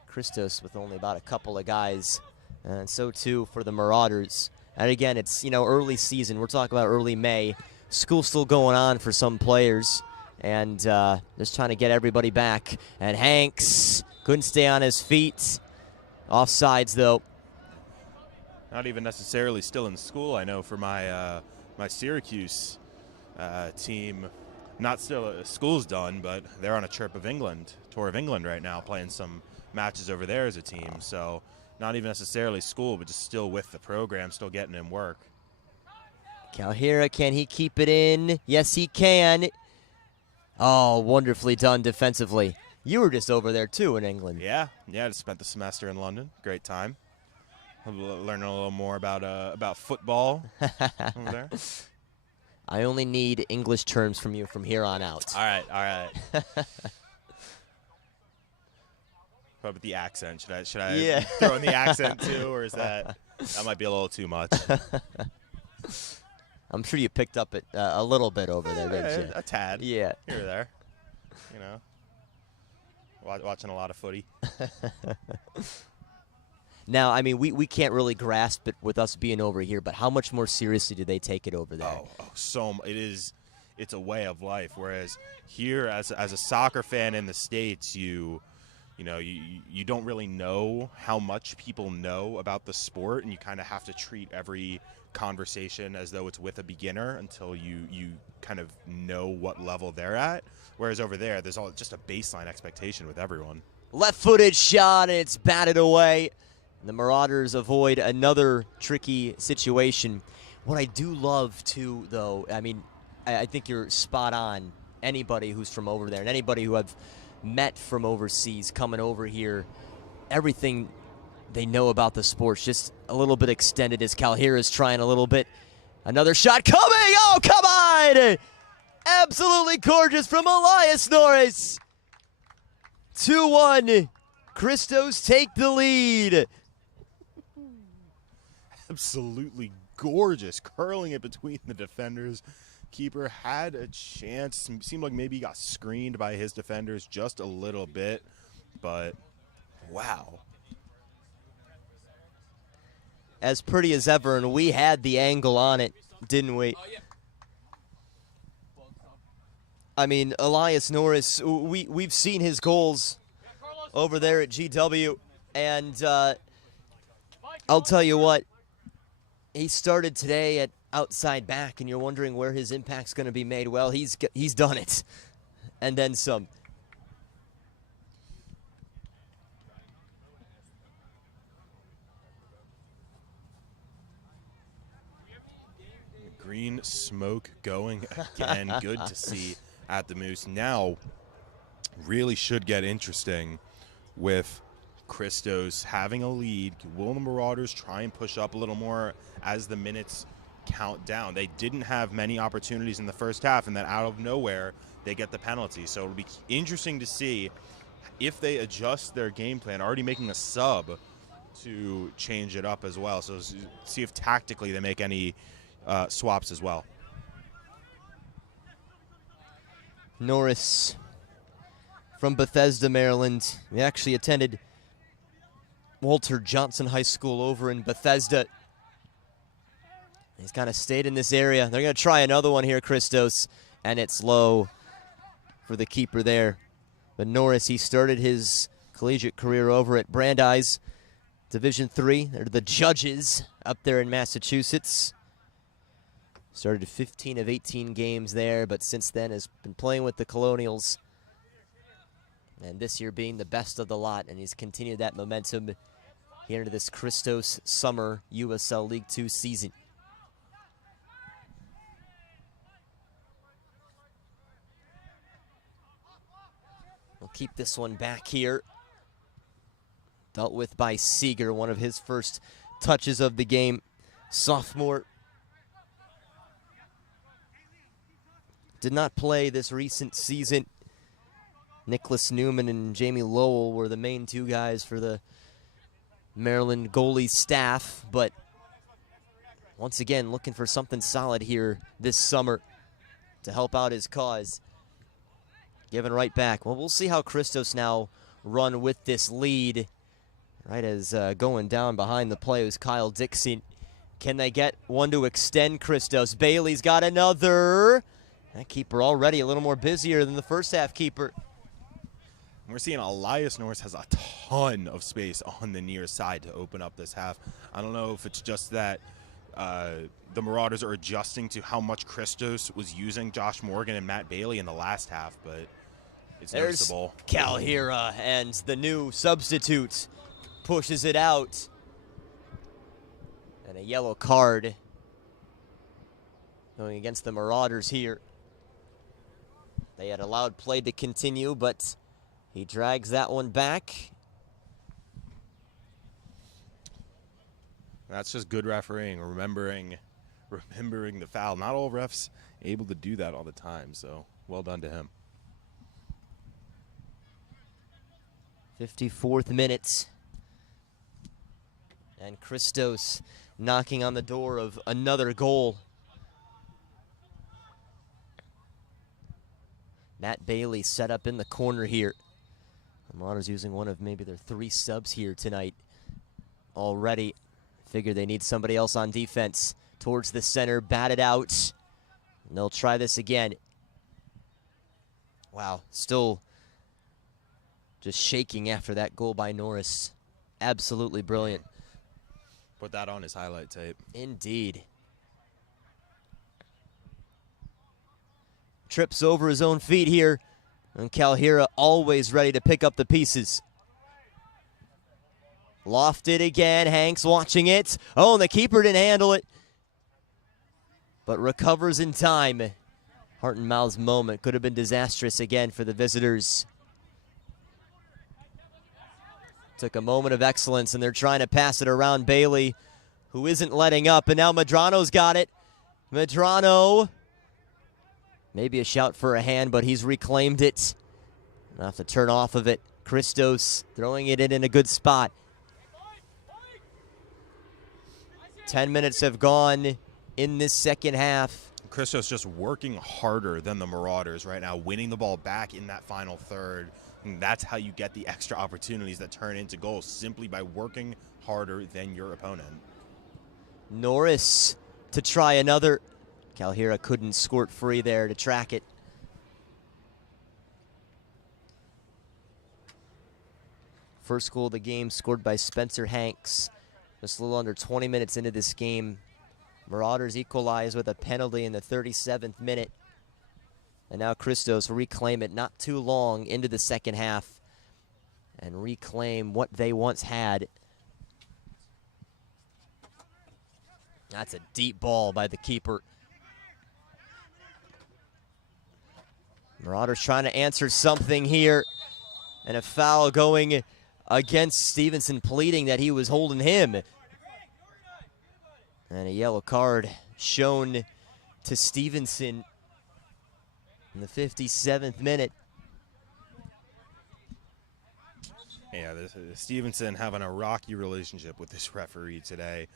Christos with only about a couple of guys, and so too for the Marauders. And again, it's, you know, early season. We're talking about early May. School's still going on for some players, and just trying to get everybody back. And Hanks couldn't stay on his feet. Offsides, though. Not even necessarily still in school. I know for my my Syracuse team, not still school's done, but they're on a tour of England right now, playing some matches over there as a team. So not even necessarily school, but just still with the program, still getting in work. Calhira, can he keep it in? Yes, he can. Oh, wonderfully done defensively. You were just over there, too, in England. Yeah, I just spent the semester in London. Great time. Learning a little more about football over there. I only need English terms from you from here on out. All right. What about the accent? Should I throw in the accent, too, or is that might be a little too much? I'm sure you picked up it a little bit over there, didn't you? A tad. Yeah. Here or there. You know. Watching a lot of footy. Now, I mean, we can't really grasp it with us being over here, but how much more seriously do they take it over there? It's a way of life. Whereas here, as a soccer fan in the States, you don't really know how much people know about the sport, and you kind of have to treat every conversation as though it's with a beginner until you kind of know what level they're at. Whereas over there, there's just a baseline expectation with everyone. Left-footed shot, and it's batted away. The Marauders avoid another tricky situation. What I do love, too, though, I mean, I think you're spot on. Anybody who's from over there and anybody who I've met from overseas coming over here, everything they know about the sport's just a little bit extended as Calhira's trying a little bit. Another shot coming! Oh, come on! Absolutely gorgeous from Elias Norris. 2-1. Christos take the lead. Absolutely gorgeous, curling it between the defenders. Keeper had a chance. Seemed like maybe he got screened by his defenders just a little bit, but wow. As pretty as ever, and we had the angle on it, didn't we? I mean, Elias Norris, we've seen his goals over there at GW, and I'll tell you what, he started today at outside back, and you're wondering where his impact's going to be made. Well, he's done it, and then some. Green smoke going again. Good to see at the Moose. Now really should get interesting with Christos having a lead. Will the Marauders try and push up a little more as the minutes count down? They didn't have many opportunities in the first half, and then out of nowhere they get the penalty. So it'll be interesting to see if they adjust their game plan, already making a sub to change it up as well. So see if tactically they make any swaps as well. Norris from Bethesda, Maryland. He actually attended Walter Johnson High School over in Bethesda. He's kind of stayed in this area. They're going to try another one here, Christos, and it's low for the keeper there. But Norris, he started his collegiate career over at Brandeis, Division III. They're the judges up there in Massachusetts. Started 15 of 18 games there, but since then has been playing with the Colonials. And this year being the best of the lot, and he's continued that momentum here into this Christos summer USL League 2 season. We'll keep this one back here. Dealt with by Seeger, one of his first touches of the game. Sophomore. Did not play this recent season. Nicholas Newman and Jamie Lowell were the main two guys for the Maryland goalie staff, but once again looking for something solid here this summer to help out his cause. Giving right back. Well, we'll see how Christos now run with this lead. Right as going down behind the play was Kyle Dixon. Can they get one to extend Christos? Bailey's got another. That keeper already a little more busier than the first half keeper. We're seeing Elias Norris has a ton of space on the near side to open up this half. I don't know if it's just that the Marauders are adjusting to how much Christos was using Josh Morgan and Matt Bailey in the last half, but it's noticeable. Calhira, and the new substitute pushes it out. And a yellow card going against the Marauders here. They had allowed play to continue, but he drags that one back. That's just good refereeing, remembering the foul. Not all refs able to do that all the time, so well done to him. 54th minute. And Christos knocking on the door of another goal. Matt Bailey set up in the corner here. The Marauders using one of maybe their 3 subs here tonight. already. Figure they need somebody else on defense. Towards the center, batted out. And they'll try this again. Wow, still just shaking after that goal by Norris. Absolutely brilliant. Put that on his highlight tape. Indeed. Trips over his own feet here. And Calhira always ready to pick up the pieces. Lofted again. Hanks watching it. Oh, and the keeper didn't handle it. But recovers in time. Heart and mouth's moment could have been disastrous again for the visitors. Took a moment of excellence, and they're trying to pass it around Bailey, who isn't letting up. And now Medrano's got it. Medrano. Maybe a shout for a hand, but he's reclaimed it. I'll have to turn off of it. Christos throwing it in a good spot. 10 minutes have gone in this second half. Christos just working harder than the Marauders right now, winning the ball back in that final third. And that's how you get the extra opportunities that turn into goals, simply by working harder than your opponent. Norris to try another. Calhira couldn't squirt free there to track it. First goal of the game scored by Spencer Hanks. Just a little under 20 minutes into this game. Marauders equalize with a penalty in the 37th minute. And now Christos reclaim it not too long into the second half and reclaim what they once had. That's a deep ball by the keeper. Marauders trying to answer something here. And a foul going against Stevenson, pleading that he was holding him. And a yellow card shown to Stevenson in the 57th minute. Yeah, Stevenson having a rocky relationship with this referee today,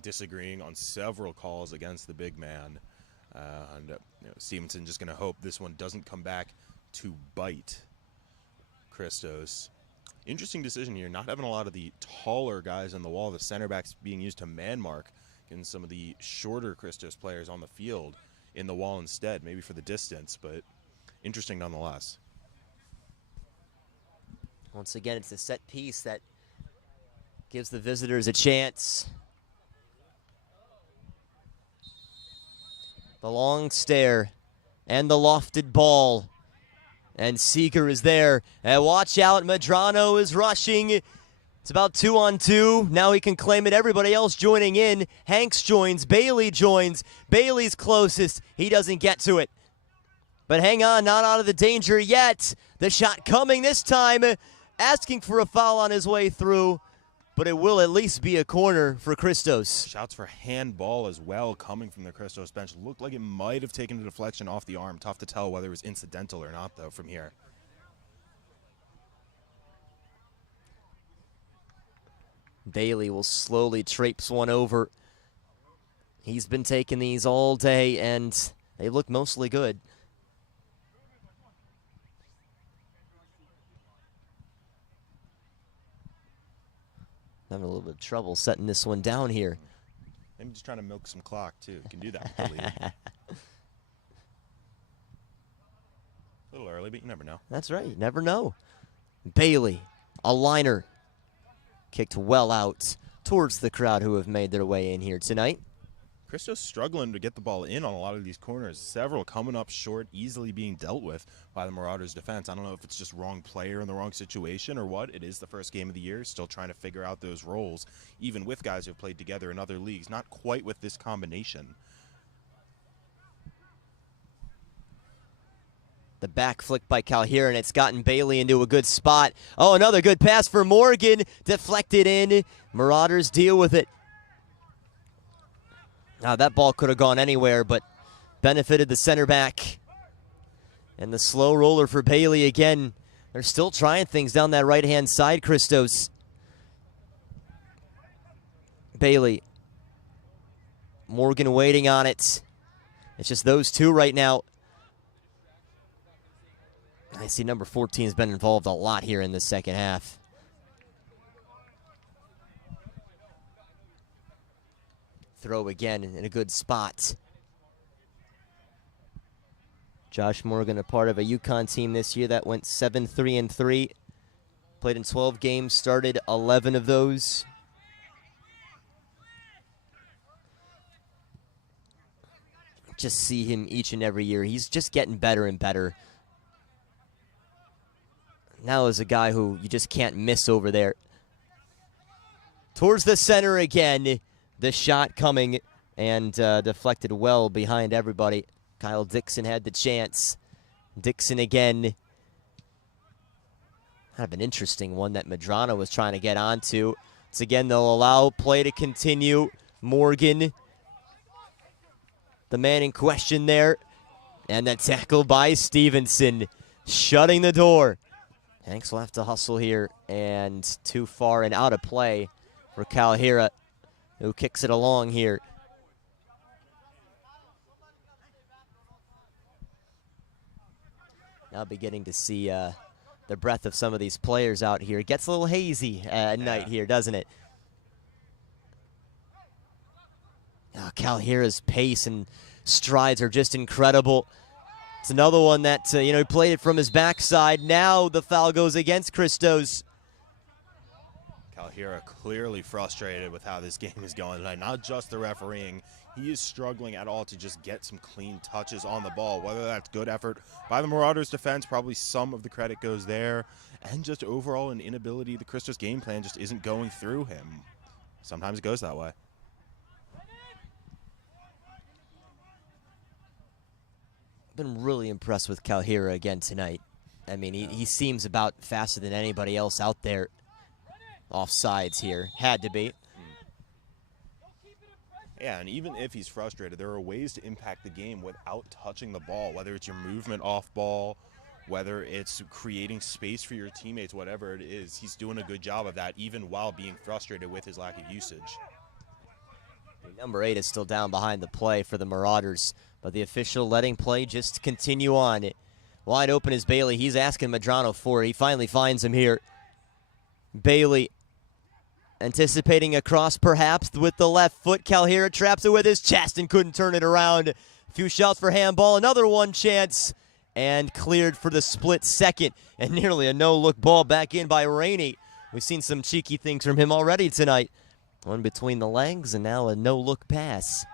disagreeing on several calls against the big man. Stevenson just going to hope this one doesn't come back to bite Christos. Interesting decision here, not having a lot of the taller guys on the wall, the center backs being used to man mark, and some of the shorter Christos players on the field in the wall instead, maybe for the distance, but interesting nonetheless. Once again, it's a set piece that gives the visitors a chance. The long stare and the lofted ball. And Seeger is there. And watch out, Medrano is rushing. It's about 2-on-2. Now he can claim it. Everybody else joining in. Hanks joins. Bailey joins. Bailey's closest. He doesn't get to it. But hang on, not out of the danger yet. The shot coming this time. Asking for a foul on his way through. But it will at least be a corner for Christos. Shouts for handball as well coming from the Christos bench. Looked like it might have taken a deflection off the arm. Tough to tell whether it was incidental or not, though, from here. Bailey will slowly traipse one over. He's been taking these all day, and they look mostly good. Having a little bit of trouble setting this one down here. Maybe just trying to milk some clock, too. Can do that. A little early, but you never know. That's right. You never know. Bailey, a liner. Kicked well out towards the crowd who have made their way in here tonight. Christos struggling to get the ball in on a lot of these corners. Several coming up short, easily being dealt with by the Marauders' defense. I don't know if it's just wrong player in the wrong situation or what. It is the first game of the year, still trying to figure out those roles, even with guys who have played together in other leagues. Not quite with this combination. The back flick by Calhira, and it's gotten Bailey into a good spot. Oh, another good pass for Morgan. Deflected in. Marauders deal with it. Now that ball could have gone anywhere, but benefited the center back. And the slow roller for Bailey again. They're still trying things down that right-hand side, Christos. Bailey. Morgan waiting on it. It's just those two right now. I see number 14 has been involved a lot here in the second half. throw again in a good spot. Josh Morgan, a part of a UConn team this year that went 7-3-3. Played in 12 games, started 11 of those. Just see him each and every year. He's just getting better and better. Now is a guy who you just can't miss over there. Towards the center again. The shot coming and deflected well behind everybody. Kyle Dixon had the chance. Dixon again. Kind of an interesting one that Medrano was trying to get onto. So again, they'll allow play to continue. Morgan, the man in question there. And the tackle by Stevenson, shutting the door. Hanks will have to hustle here, and too far and out of play for Calhira, who kicks it along here. Now beginning to see the breath of some of these players out here. It gets a little hazy at night here, doesn't it? Oh, Calhira's pace and strides are just incredible. It's another one that, he played it from his backside. Now the foul goes against Christos. Calhira clearly frustrated with how this game is going tonight. Not just the refereeing. He is struggling at all to just get some clean touches on the ball. Whether that's good effort by the Marauders defense, probably some of the credit goes there. And just overall an inability, the Christos game plan just isn't going through him. Sometimes it goes that way. Been really impressed with Calhira again tonight. I mean, he seems about faster than anybody else out there. Offsides here. Had to be. Yeah, and even if he's frustrated, there are ways to impact the game without touching the ball, whether it's your movement off ball, whether it's creating space for your teammates, whatever it is. He's doing a good job of that, even while being frustrated with his lack of usage. Number 8 is still down behind the play for the Marauders, but the official letting play just continue on. Wide open is Bailey. He's asking Medrano for it. He finally finds him here. Bailey anticipating a cross perhaps with the left foot. Calhira traps it with his chest and couldn't turn it around. A few shouts for handball. Another one chance and cleared for the split second. And nearly a no-look ball back in by Rainey. We've seen some cheeky things from him already tonight. One between the legs and now a no-look pass.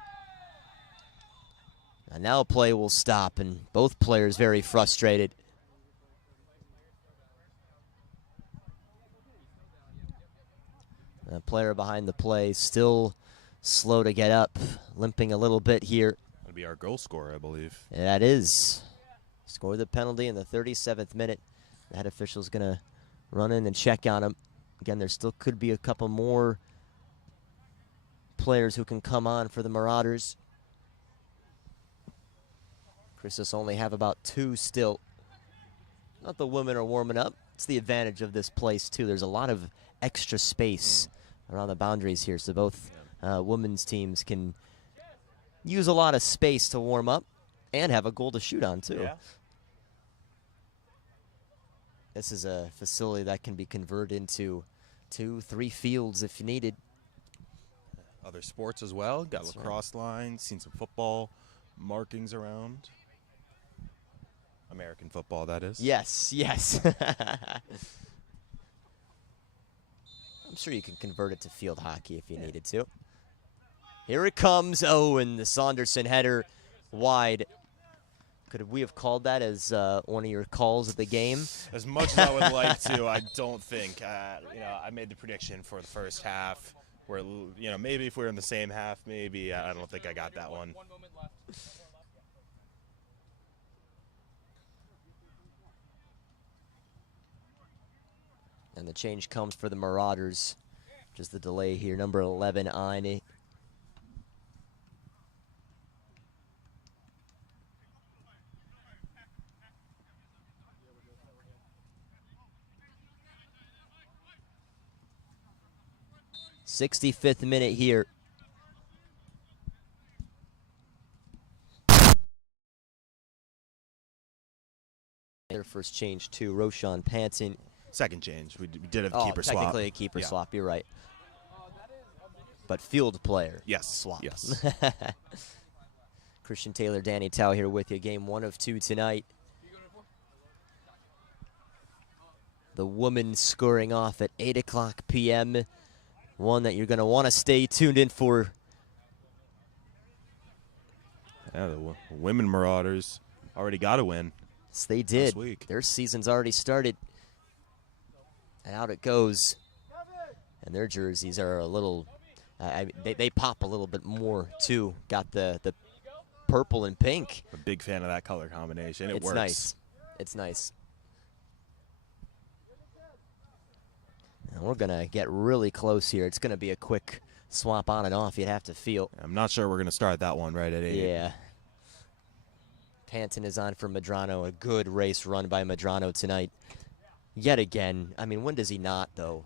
And now play will stop and both players very frustrated. The player behind the play still slow to get up, limping a little bit here. That'll be our goal scorer, I believe. And that is. Scored the penalty in the 37th minute. That official's going to run in and check on him. Again, there still could be a couple more players who can come on for the Marauders. Christos only have about 2 still. Not the women are warming up. It's the advantage of this place, too. There's a lot of extra space around the boundaries here, so both women's teams can use a lot of space to warm up and have a goal to shoot on, too. Yeah. This is a facility that can be converted into 2-3 fields if needed. Other sports as well. Got That's lacrosse lines, seen some football markings around. American football, that is. Yes, yes. I'm sure you can convert it to field hockey if you needed to. Here it comes. Oh, and the Saunderson header wide. Could we have called that as one of your calls of the game? As much as I would like to, I don't think. I made the prediction for the first half. Where maybe if we were in the same half, maybe I don't think I got that one. 1 moment left. And the change comes for the Marauders. Just the delay here. Number 11 on it. '65th minute here. Their first change to Roshan Panton. Second change. We did have the keeper swap. Technically a keeper swap, you're right. but field player. Yes. Swap. Yes. Christian Taylor, Danny Tao here with you. Game 1 of 2 tonight. The women scoring off at 8 o'clock p.m. One that you're going to want to stay tuned in for. Yeah, the women Marauders already got a win. Yes, they did. Last week. Their season's already started. And out it goes. And their jerseys are a little, they pop a little bit more too. Got the purple and pink. I'm a big fan of that color combination. It It's works. nice. It's nice. And we're going to get really close here. It's going to be a quick swap on and off, you'd have to feel. I'm not sure we're going to start that one right at 8. Yeah. Panton is on for Medrano. A good race run by Medrano tonight. Yet again. I mean, when does he not, though?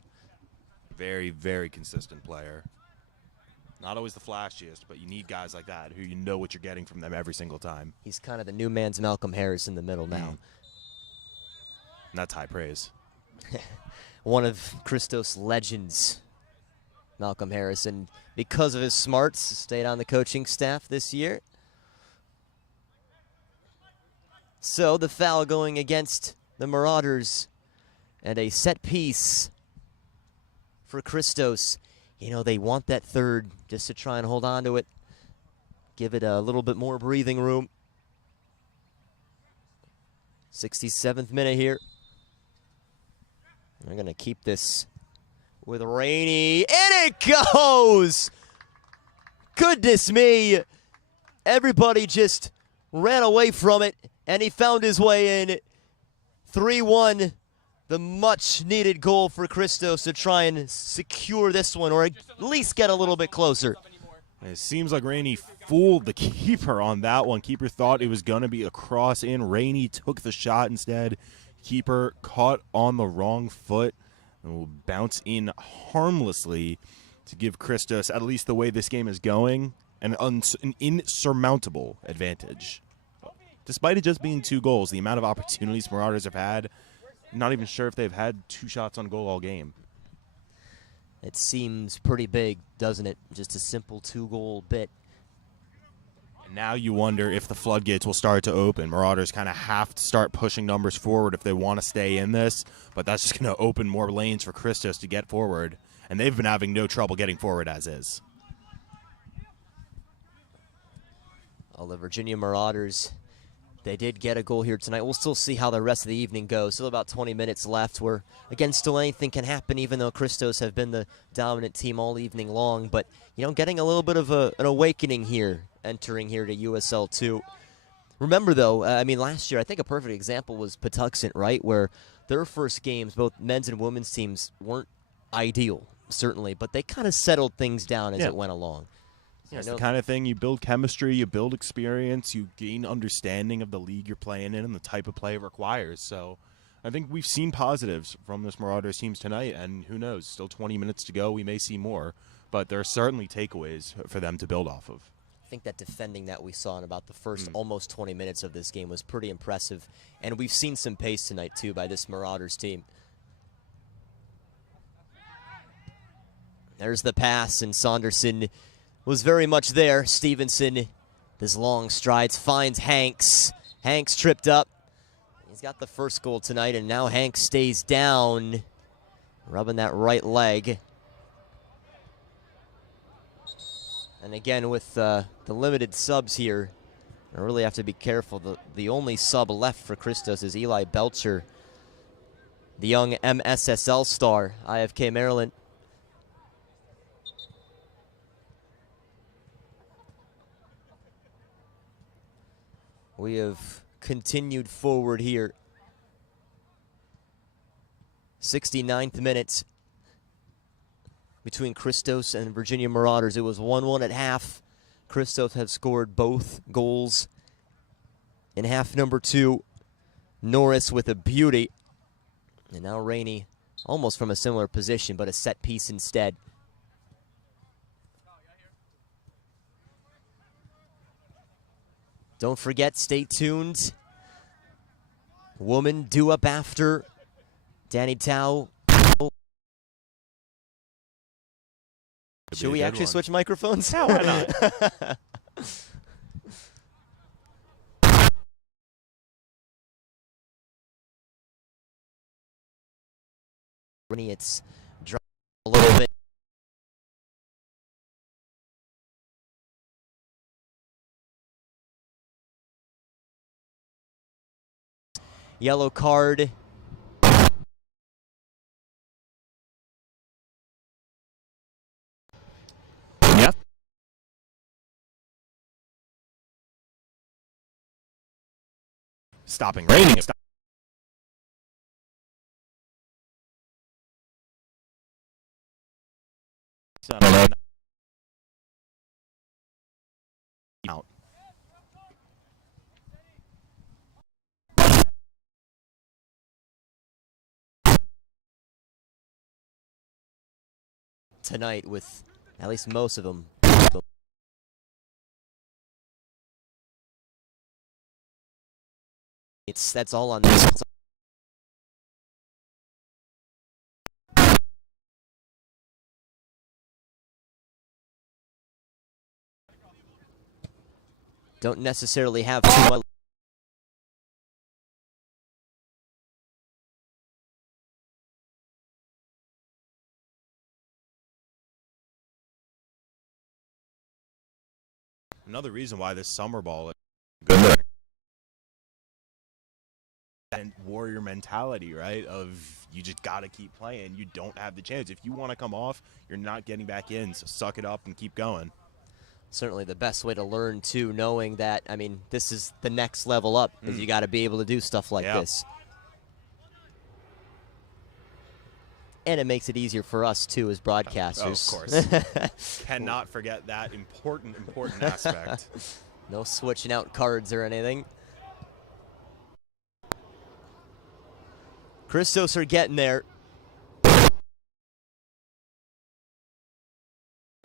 Very, very consistent player. Not always the flashiest, but you need guys like that who you know what you're getting from them every single time. He's kind of the new man's Malcolm Harris in the middle now. And that's high praise. One of Christos' legends, Malcolm Harris, and because of his smarts, stayed on the coaching staff this year. So the foul going against the Marauders, and a set piece for Christos. You know, they want that third just to try and hold on to it, give it a little bit more breathing room. 67th minute here. They're going to keep this with Rainey, and it goes! Goodness me. Everybody just ran away from it, and he found his way in. 3-1, the much-needed goal for Christos to try and secure this one, or at least get a little bit closer. It seems like Rainey fooled the keeper on that one. Keeper thought it was going to be a cross in. Rainey took the shot instead. Keeper caught on the wrong foot and will bounce in harmlessly to give Christos, at least the way this game is going, an insurmountable advantage. Despite it just being 2 goals, the amount of opportunities Marauders have had, not even sure if they've had 2 shots on goal all game. It seems pretty big, doesn't it? Just a simple 2-goal bit. Now you wonder if the floodgates will start to open. Marauders kind of have to start pushing numbers forward if they want to stay in this, but that's just going to open more lanes for Christos to get forward, and they've been having no trouble getting forward as is. Well, the Virginia Marauders, they did get a goal here tonight. We'll still see how the rest of the evening goes. Still about 20 minutes left where, again, still anything can happen, even though Christos have been the dominant team all evening long. But, you know, getting a little bit of an awakening here, entering here to USL2. Remember, though, I mean, last year, I think a perfect example was Patuxent, right, where their first games, both men's and women's teams, weren't ideal, certainly, but they kind of settled things down as it went along. It's the kind of thing you build chemistry, you build experience, you gain understanding of the league you're playing in and the type of play it requires. So I think we've seen positives from this Marauders teams tonight, and who knows, still 20 minutes to go, we may see more, but there are certainly takeaways for them to build off of. I think that defending that we saw in about the first almost 20 minutes of this game was pretty impressive, and we've seen some pace tonight, too, by this Marauders team. There's the pass, and Saunderson was very much there. Stevenson, his long strides, finds Hanks. Hanks tripped up. He's got the first goal tonight, and now Hanks stays down, rubbing that right leg. And again, with the limited subs here, I really have to be careful. The only sub left for Christos is Eli Belcher, the young MSSL star, IFK Maryland. We have continued forward here. 69th minute between Christos and Virginia Marauders. It was 1-1 at half. Christos have scored both goals in half number 2. Norris with a beauty. And now Rainey almost from a similar position, but a set piece instead. Don't forget, stay tuned. Woman due up after. Danny Tao. Should we actually switch microphones? Yeah, why not? It's dropped a little bit. Yellow card. Yep. Stopping raining. Out. Tonight with at least most of them. That's all on this. Don't necessarily have too much. Another reason why this summer ball is good. And warrior mentality, right? Of you just got to keep playing. You don't have the chance. If you want to come off, you're not getting back in. So suck it up and keep going. Certainly the best way to learn, too, knowing that, I mean, this is the next level up, because you got to be able to do stuff like this. And it makes it easier for us, too, as broadcasters. Oh, of course. Cannot forget that important aspect. No switching out cards or anything. Christos are getting there. The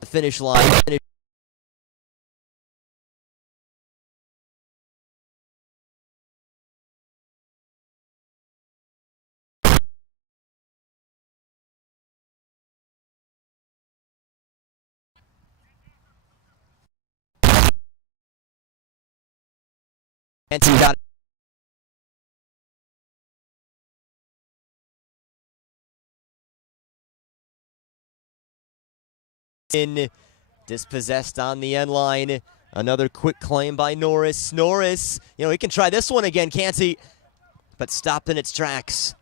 finish line. And got in, dispossessed on the end line. Another quick claim by Norris. Norris, you know, he can try this one again, can't he? But stopped in its tracks.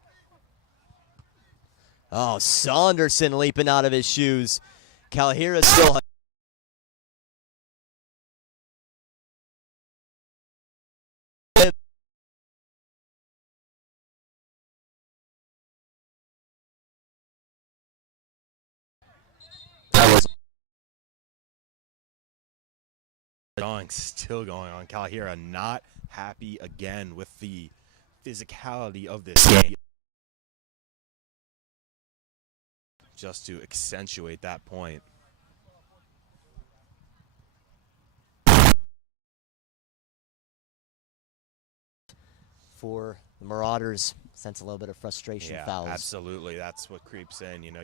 Oh, Saunderson leaping out of his shoes. Calhira still. Still going on. Calhira not happy again with the physicality of this game. Just to accentuate that point. For the Marauders, sense a little bit of frustration. Fouls. Absolutely. That's what creeps in. You know,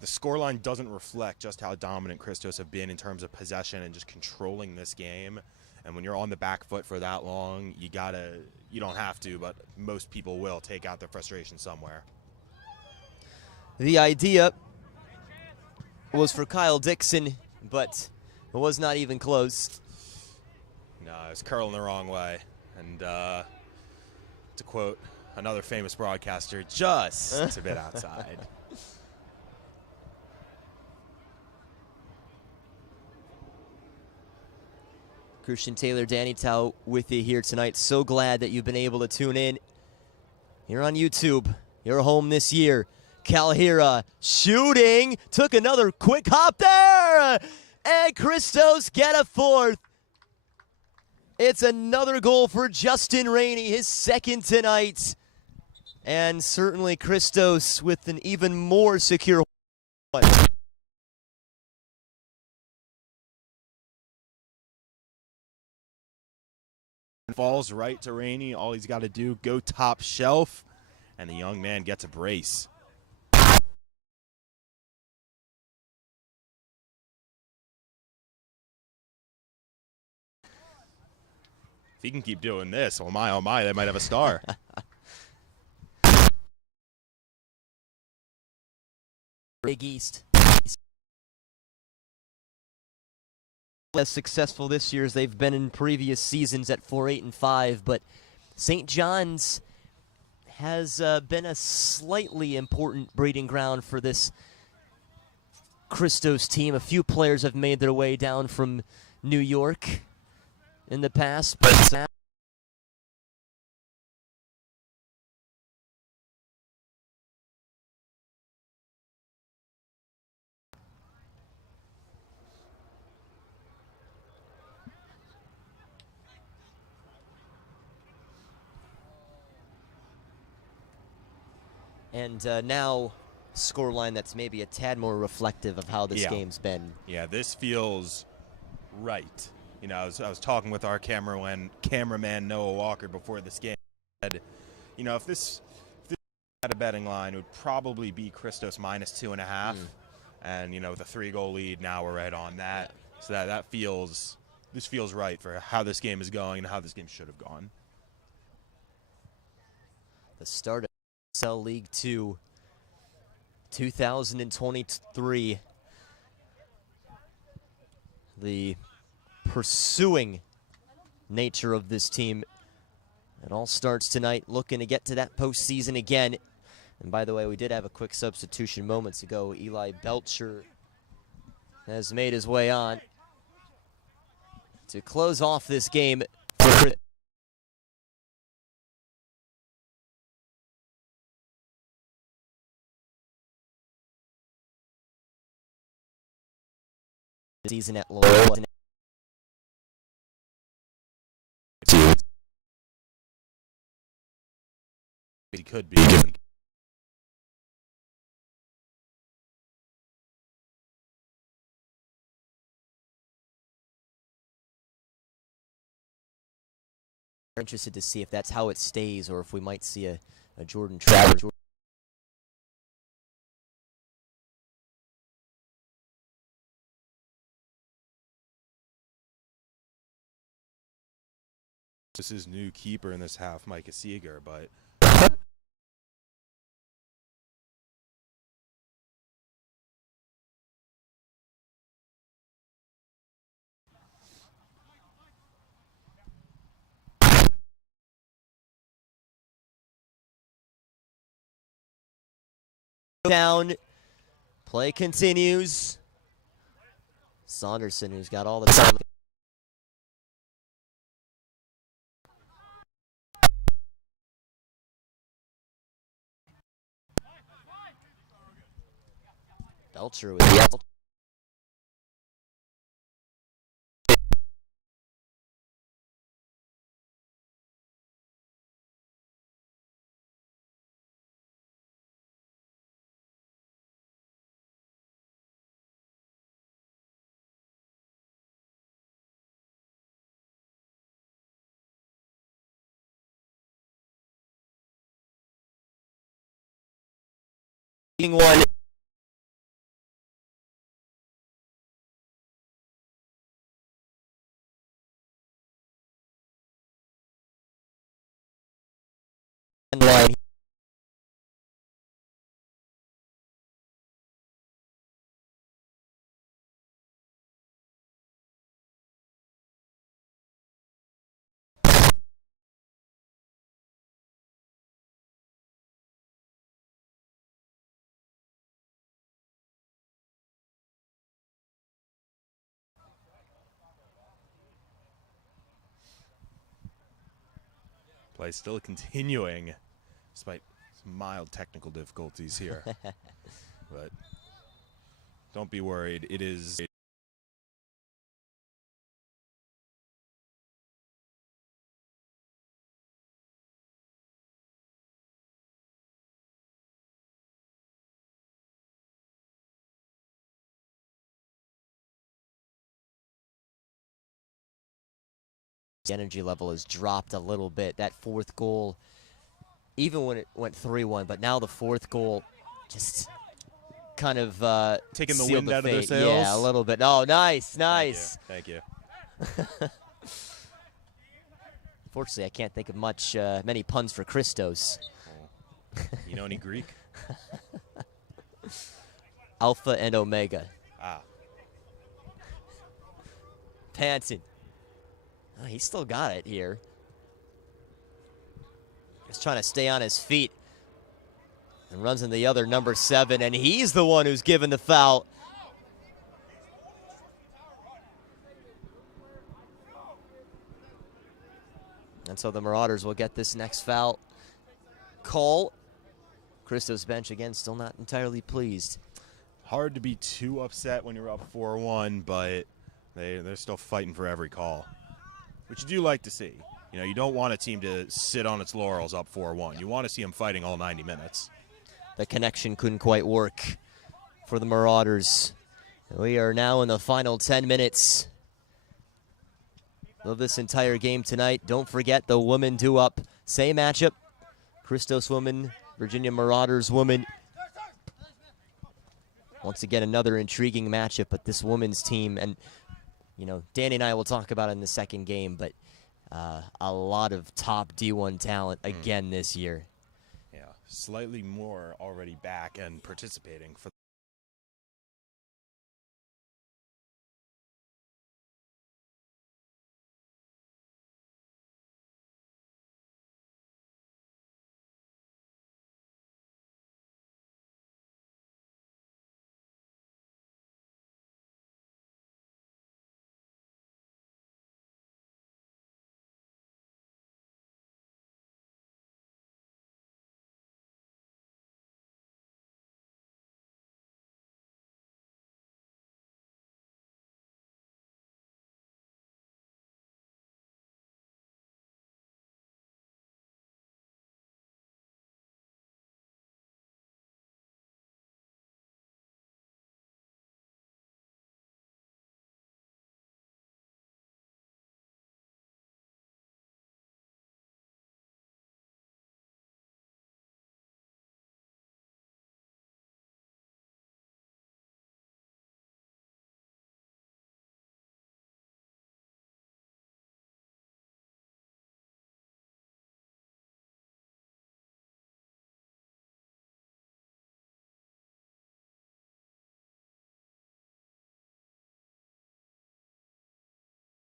the scoreline doesn't reflect just how dominant Christos have been in terms of possession and just controlling this game. And when you're on the back foot for that long, you don't have to, but most people will take out their frustration somewhere. The idea was for Kyle Dixon, but it was not even close. No, it was curling the wrong way. And to quote another famous broadcaster, just a bit outside. Christian Taylor, Danny Tao with you here tonight. So glad that you've been able to tune in here on YouTube. You're home this year. Calhira shooting. Took another quick hop there. And Christos get a fourth. It's another goal for Justin Rainey, his second tonight. And certainly Christos with an even more secure one. Falls right to Rainey. All he's got to do, go top shelf, and the young man gets a brace. he can keep doing this, oh my, they might have a star. Big East. As successful this year as they've been in previous seasons at 4-8-5, but St. John's has been a slightly important breeding ground for this Christos team. A few players have made their way down from New York in the past, but and now scoreline that's maybe a tad more reflective of how this game's been. Yeah, this feels right. You know, I was talking with our cameraman Noah Walker before this game. Said, you know, if this had a betting line, it would probably be Christos -2.5, and you know, with a 3-goal lead, now we're right on that. So this feels right for how this game is going and how this game should have gone. The start of USL League 2, 2023. The pursuing nature of this team. It all starts tonight, looking to get to that postseason again. And by the way, we did have a quick substitution moments ago. Eli Belcher has made his way on to close off this game. Season at Loyola. He could be. Interested to see if that's how it stays or if we might see a Jordan Travers. This is new keeper in this half, Micah Seeger, but down, play continues. Saunderson, who's got all the time. Belcher with the one. Line. play still continuing, despite some mild technical difficulties here. But don't be worried. It is. The energy level has dropped a little bit. That fourth goal, even when it went 3-1, but now the fourth goal just kind of taking the sealed wind out of their sails. Yeah, a little bit. Oh, nice, nice. Thank you. Fortunately, I can't think of many puns for Christos. Oh. You know any Greek? Alpha and Omega. Ah. Panton. Oh, he's still got it here. Just trying to stay on his feet. And runs in the other number 7, and he's the one who's given the foul. And so the Marauders will get this next foul call. Christos' bench, again, still not entirely pleased. Hard to be too upset when you're up 4-1, but they're still fighting for every call, which you do like to see. You know, you don't want a team to sit on its laurels up 4-1. You want to see them fighting all 90 minutes. The connection couldn't quite work for the Marauders. We are now in the final 10 minutes of this entire game tonight. Don't forget the women due up. Same matchup. Christos woman, Virginia Marauders woman. Once again, another intriguing matchup, but this women's team, and you know, Danny and I will talk about it in the second game, but a lot of top D1 talent again this year. Yeah, slightly more already back and participating for.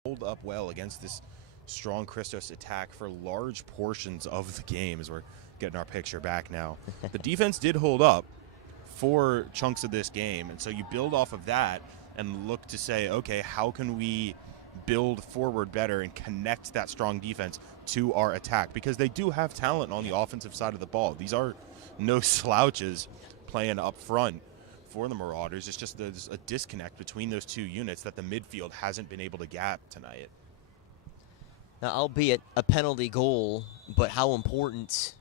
Hold up well against this strong Christos attack for large portions of the game, as we're getting our picture back now. The defense did hold up for chunks of this game, and so you build off of that and look to say, okay, how can we build forward better and connect that strong defense to our attack? Because they do have talent on the offensive side of the ball. These are no slouches playing up front for the Marauders. It's just there's a disconnect between those two units that the midfield hasn't been able to gap tonight. Now, albeit a penalty goal, but how important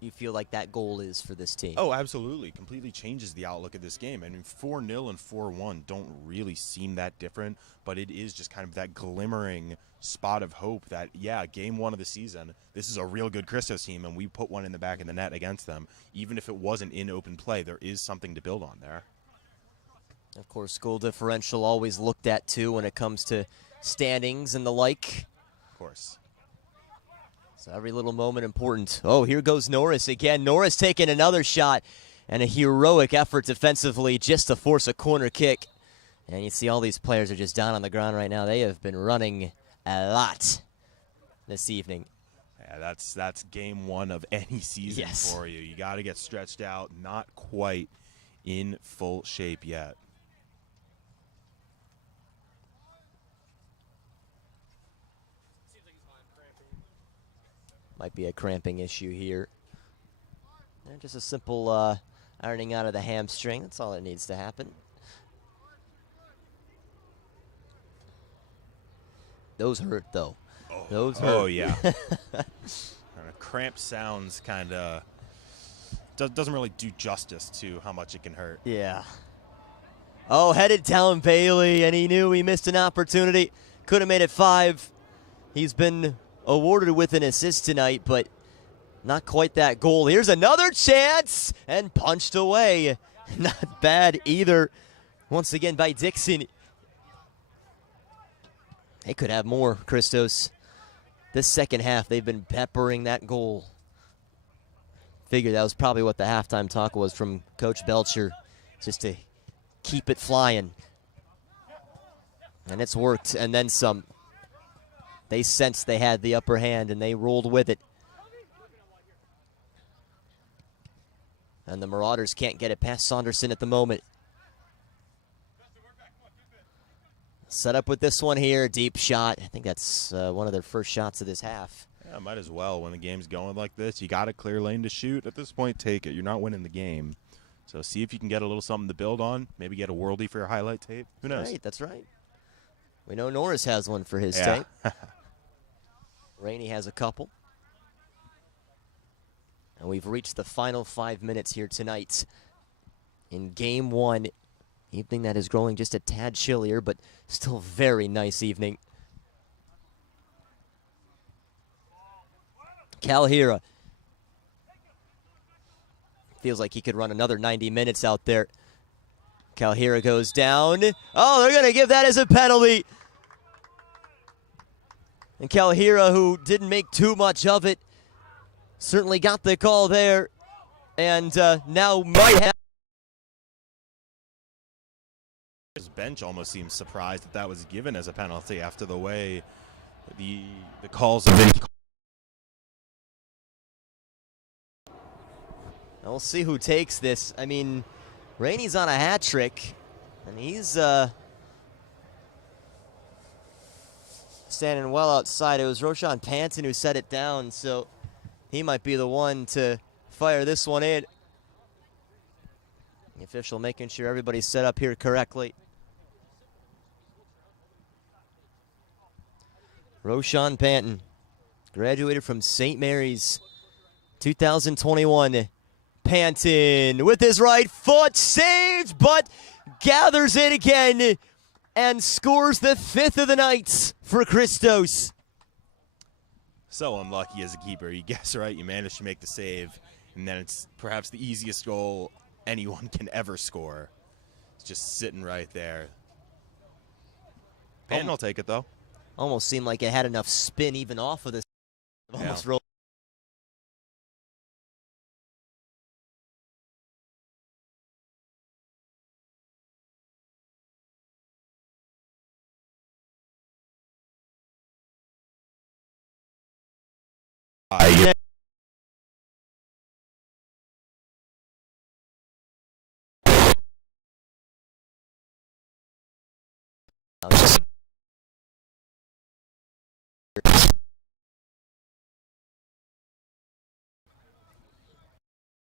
you feel like that goal is for this team? Oh, absolutely. Completely changes the outlook of this game. I mean, 4-0 and 4-1 don't really seem that different, but it is just kind of that glimmering spot of hope that, yeah, game 1 of the season, this is a real good Christos team, and we put one in the back of the net against them. Even if it wasn't in open play, there is something to build on there. Of course, goal differential always looked at, too, when it comes to standings and the like. Of course. So every little moment important. Oh, here goes Norris again. Norris taking another shot, and a heroic effort defensively just to force a corner kick. And you see all these players are just down on the ground right now. They have been running a lot this evening. Yeah, that's game 1 of any season for you. You got to get stretched out, not quite in full shape yet. Might be a cramping issue here. And just a simple ironing out of the hamstring. That's all that needs to happen. Those hurt, though. Oh, those hurt. Oh, yeah. Cramp sounds kind of doesn't really do justice to how much it can hurt. Yeah. Oh, headed down Bailey, and he knew he missed an opportunity. Could have made it 5. He's been awarded with an assist tonight, but not quite that goal. Here's another chance, and punched away. Not bad either. Once again by Dixon. They could have more, Christos. this second half, they've been peppering that goal. Figure that was probably what the halftime talk was from Coach Belcher, just to keep it flying. And it's worked, and then some. They sensed they had the upper hand, and they rolled with it. And the Marauders can't get it past Saunderson at the moment. Set up with this one here, deep shot. I think that's one of their first shots of this half. Yeah, might as well. When the game's going like this, you got a clear lane to shoot. At this point, take it. You're not winning the game. So see if you can get a little something to build on. Maybe get a worldie for your highlight tape. Who knows? Right, that's right. We know Norris has one for his yeah. tape. Rainey has a couple. And we've reached the final 5 minutes here tonight in Game 1. Evening that is growing just a tad chillier, but still very nice evening. Calhira. Feels like he could run another 90 minutes out there. Calhira goes down. Oh, they're going to give that as a penalty. And Calhira, who didn't make too much of it, certainly got the call there. And now might have. His bench almost seems surprised that was given as a penalty after the way the calls have been. We'll see who takes this. I mean, Rainey's on a hat trick, and he's standing well outside. It was Roshan Panton who set it down, so he might be the one to fire this one in. The official making sure everybody's set up here correctly. Roshan Panton, graduated from St. Mary's, 2021. Panton with his right foot, saved, but gathers it again and scores the 5th of the night for Christos. So unlucky as a keeper. You guess right, you manage to make the save, and then it's perhaps the easiest goal anyone can ever score. It's just sitting right there. Panton will take it, though. Almost seemed like it had enough spin even off of this. Almost rolled.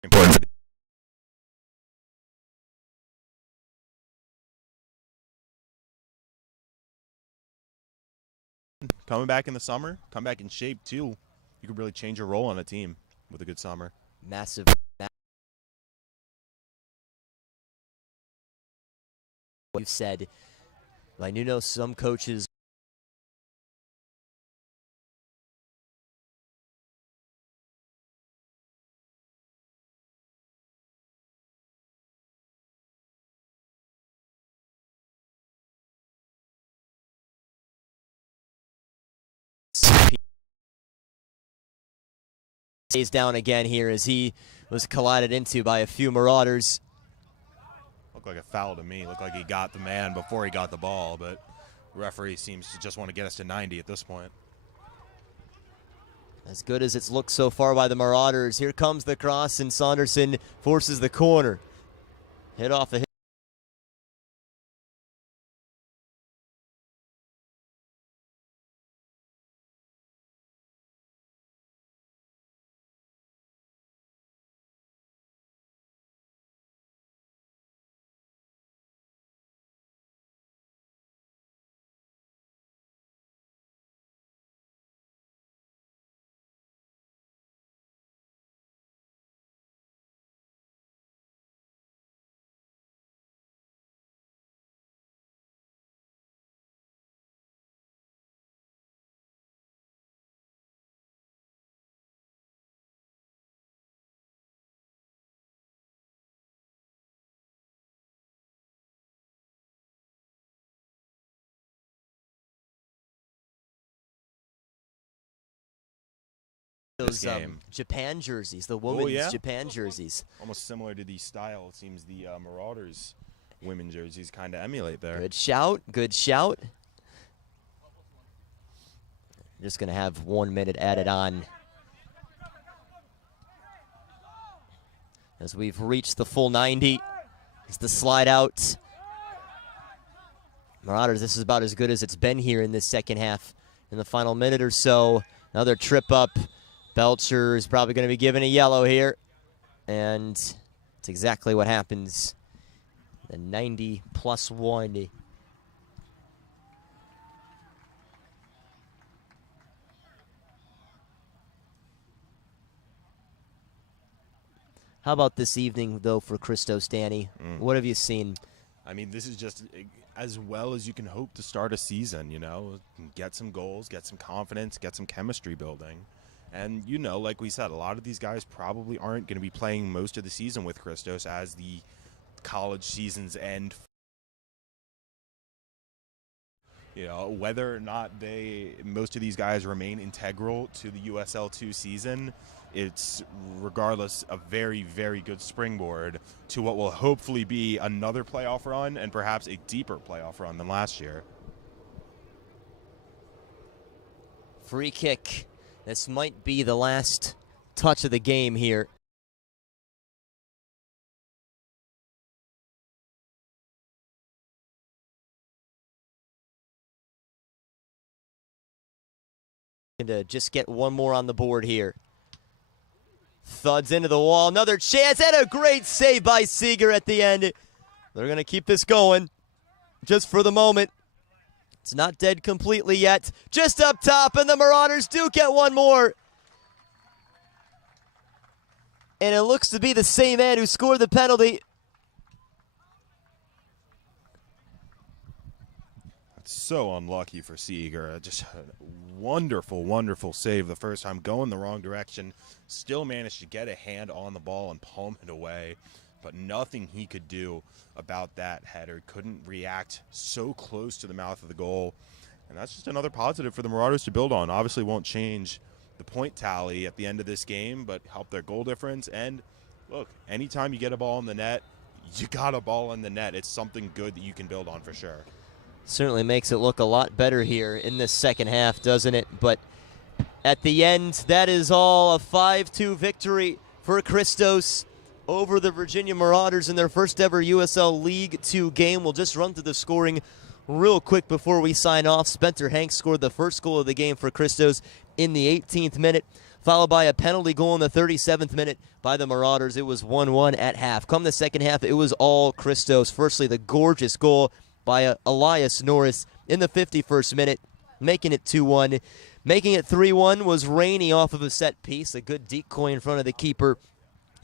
Important. Coming back in the summer, come back in shape too. You could really change your role on a team with a good summer. Massive. What you've said. I do know some coaches. Stays down again here as he was collided into by a few Marauders. Looked like a foul to me. Looked like he got the man before he got the ball, but the referee seems to just want to get us to 90 at this point. As good as it's looked so far by the Marauders. Here comes the cross, and Saunderson forces the corner. Hit off the hit. Those game. Japan jerseys, the women's yeah? Japan jerseys. Almost similar to the style, it seems the Marauders women jerseys kind of emulate there. Good shout, good shout. Just going to have 1 minute added on as we've reached the full 90. It's the slide out. Marauders, this is about as good as it's been here in this second half. In the final minute or so, another trip up. Belcher is probably going to be given a yellow here. And it's exactly what happens. The 90 plus 1. How about this evening, though, for Christos, Danny? What have you seen? I mean, this is just as well as you can hope to start a season, you know. Get some goals, get some confidence, get some chemistry building. And, you know, like we said, a lot of these guys probably aren't going to be playing most of the season with Christos as the college seasons end. You know, whether or not most of these guys remain integral to the USL2 season, it's regardless a very, very good springboard to what will hopefully be another playoff run and perhaps a deeper playoff run than last year. Free kick. This might be the last touch of the game here. And to just get one more on the board here. Thuds into the wall. Another chance and a great save by Seeger at the end. They're going to keep this going just for the moment. It's not dead completely yet. Just up top, and the Marauders do get one more. And it looks to be the same man who scored the penalty. That's so unlucky for Seeger. Just a wonderful, wonderful save the first time, going the wrong direction. Still managed to get a hand on the ball and palm it away. But nothing he could do about that header. Couldn't react so close to the mouth of the goal. And that's just another positive for the Marauders to build on. Obviously won't change the point tally at the end of this game, but help their goal difference. And look, anytime you get a ball in the net, you got a ball in the net. It's something good that you can build on for sure. Certainly makes it look a lot better here in this second half, doesn't it? But at the end, that is all. A 5-2 victory for Christos over the Virginia Marauders in their first ever USL League 2 game. We'll just run through the scoring real quick before we sign off. Spencer Hanks scored the first goal of the game for Christos in the 18th minute, followed by a penalty goal in the 37th minute by the Marauders. It was 1-1 at half. Come the second half, it was all Christos. Firstly, the gorgeous goal by Elias Norris in the 51st minute, making it 2-1. Making it 3-1 was Rainey off of a set piece, a good decoy in front of the keeper.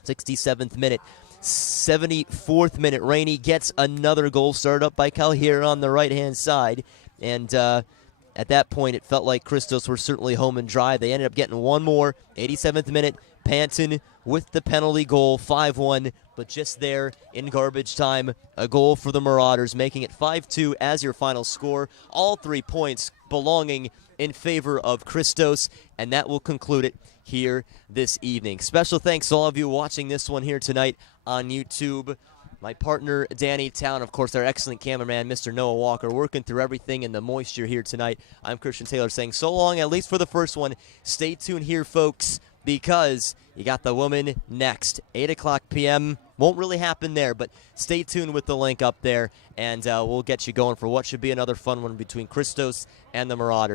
67th minute. 74th minute, Rainey gets another goal, started up by Calhir on the right-hand side. And at that point, it felt like Christos were certainly home and dry. They ended up getting one more. 87th minute, Panton with the penalty goal, 5-1. But just there in garbage time, a goal for the Marauders, making it 5-2 as your final score. All 3 points belonging in favor of Christos, and that will conclude it here this evening. Special thanks to all of you watching this one here tonight on YouTube. My partner, Danny Town, of course, our excellent cameraman, Mr. Noah Walker, working through everything in the moisture here tonight. I'm Christian Taylor saying so long, at least for the first one. Stay tuned here, folks, because you got the woman next. 8 o'clock p.m. Won't really happen there, but stay tuned with the link up there, and we'll get you going for what should be another fun one between Christos and the Marauders.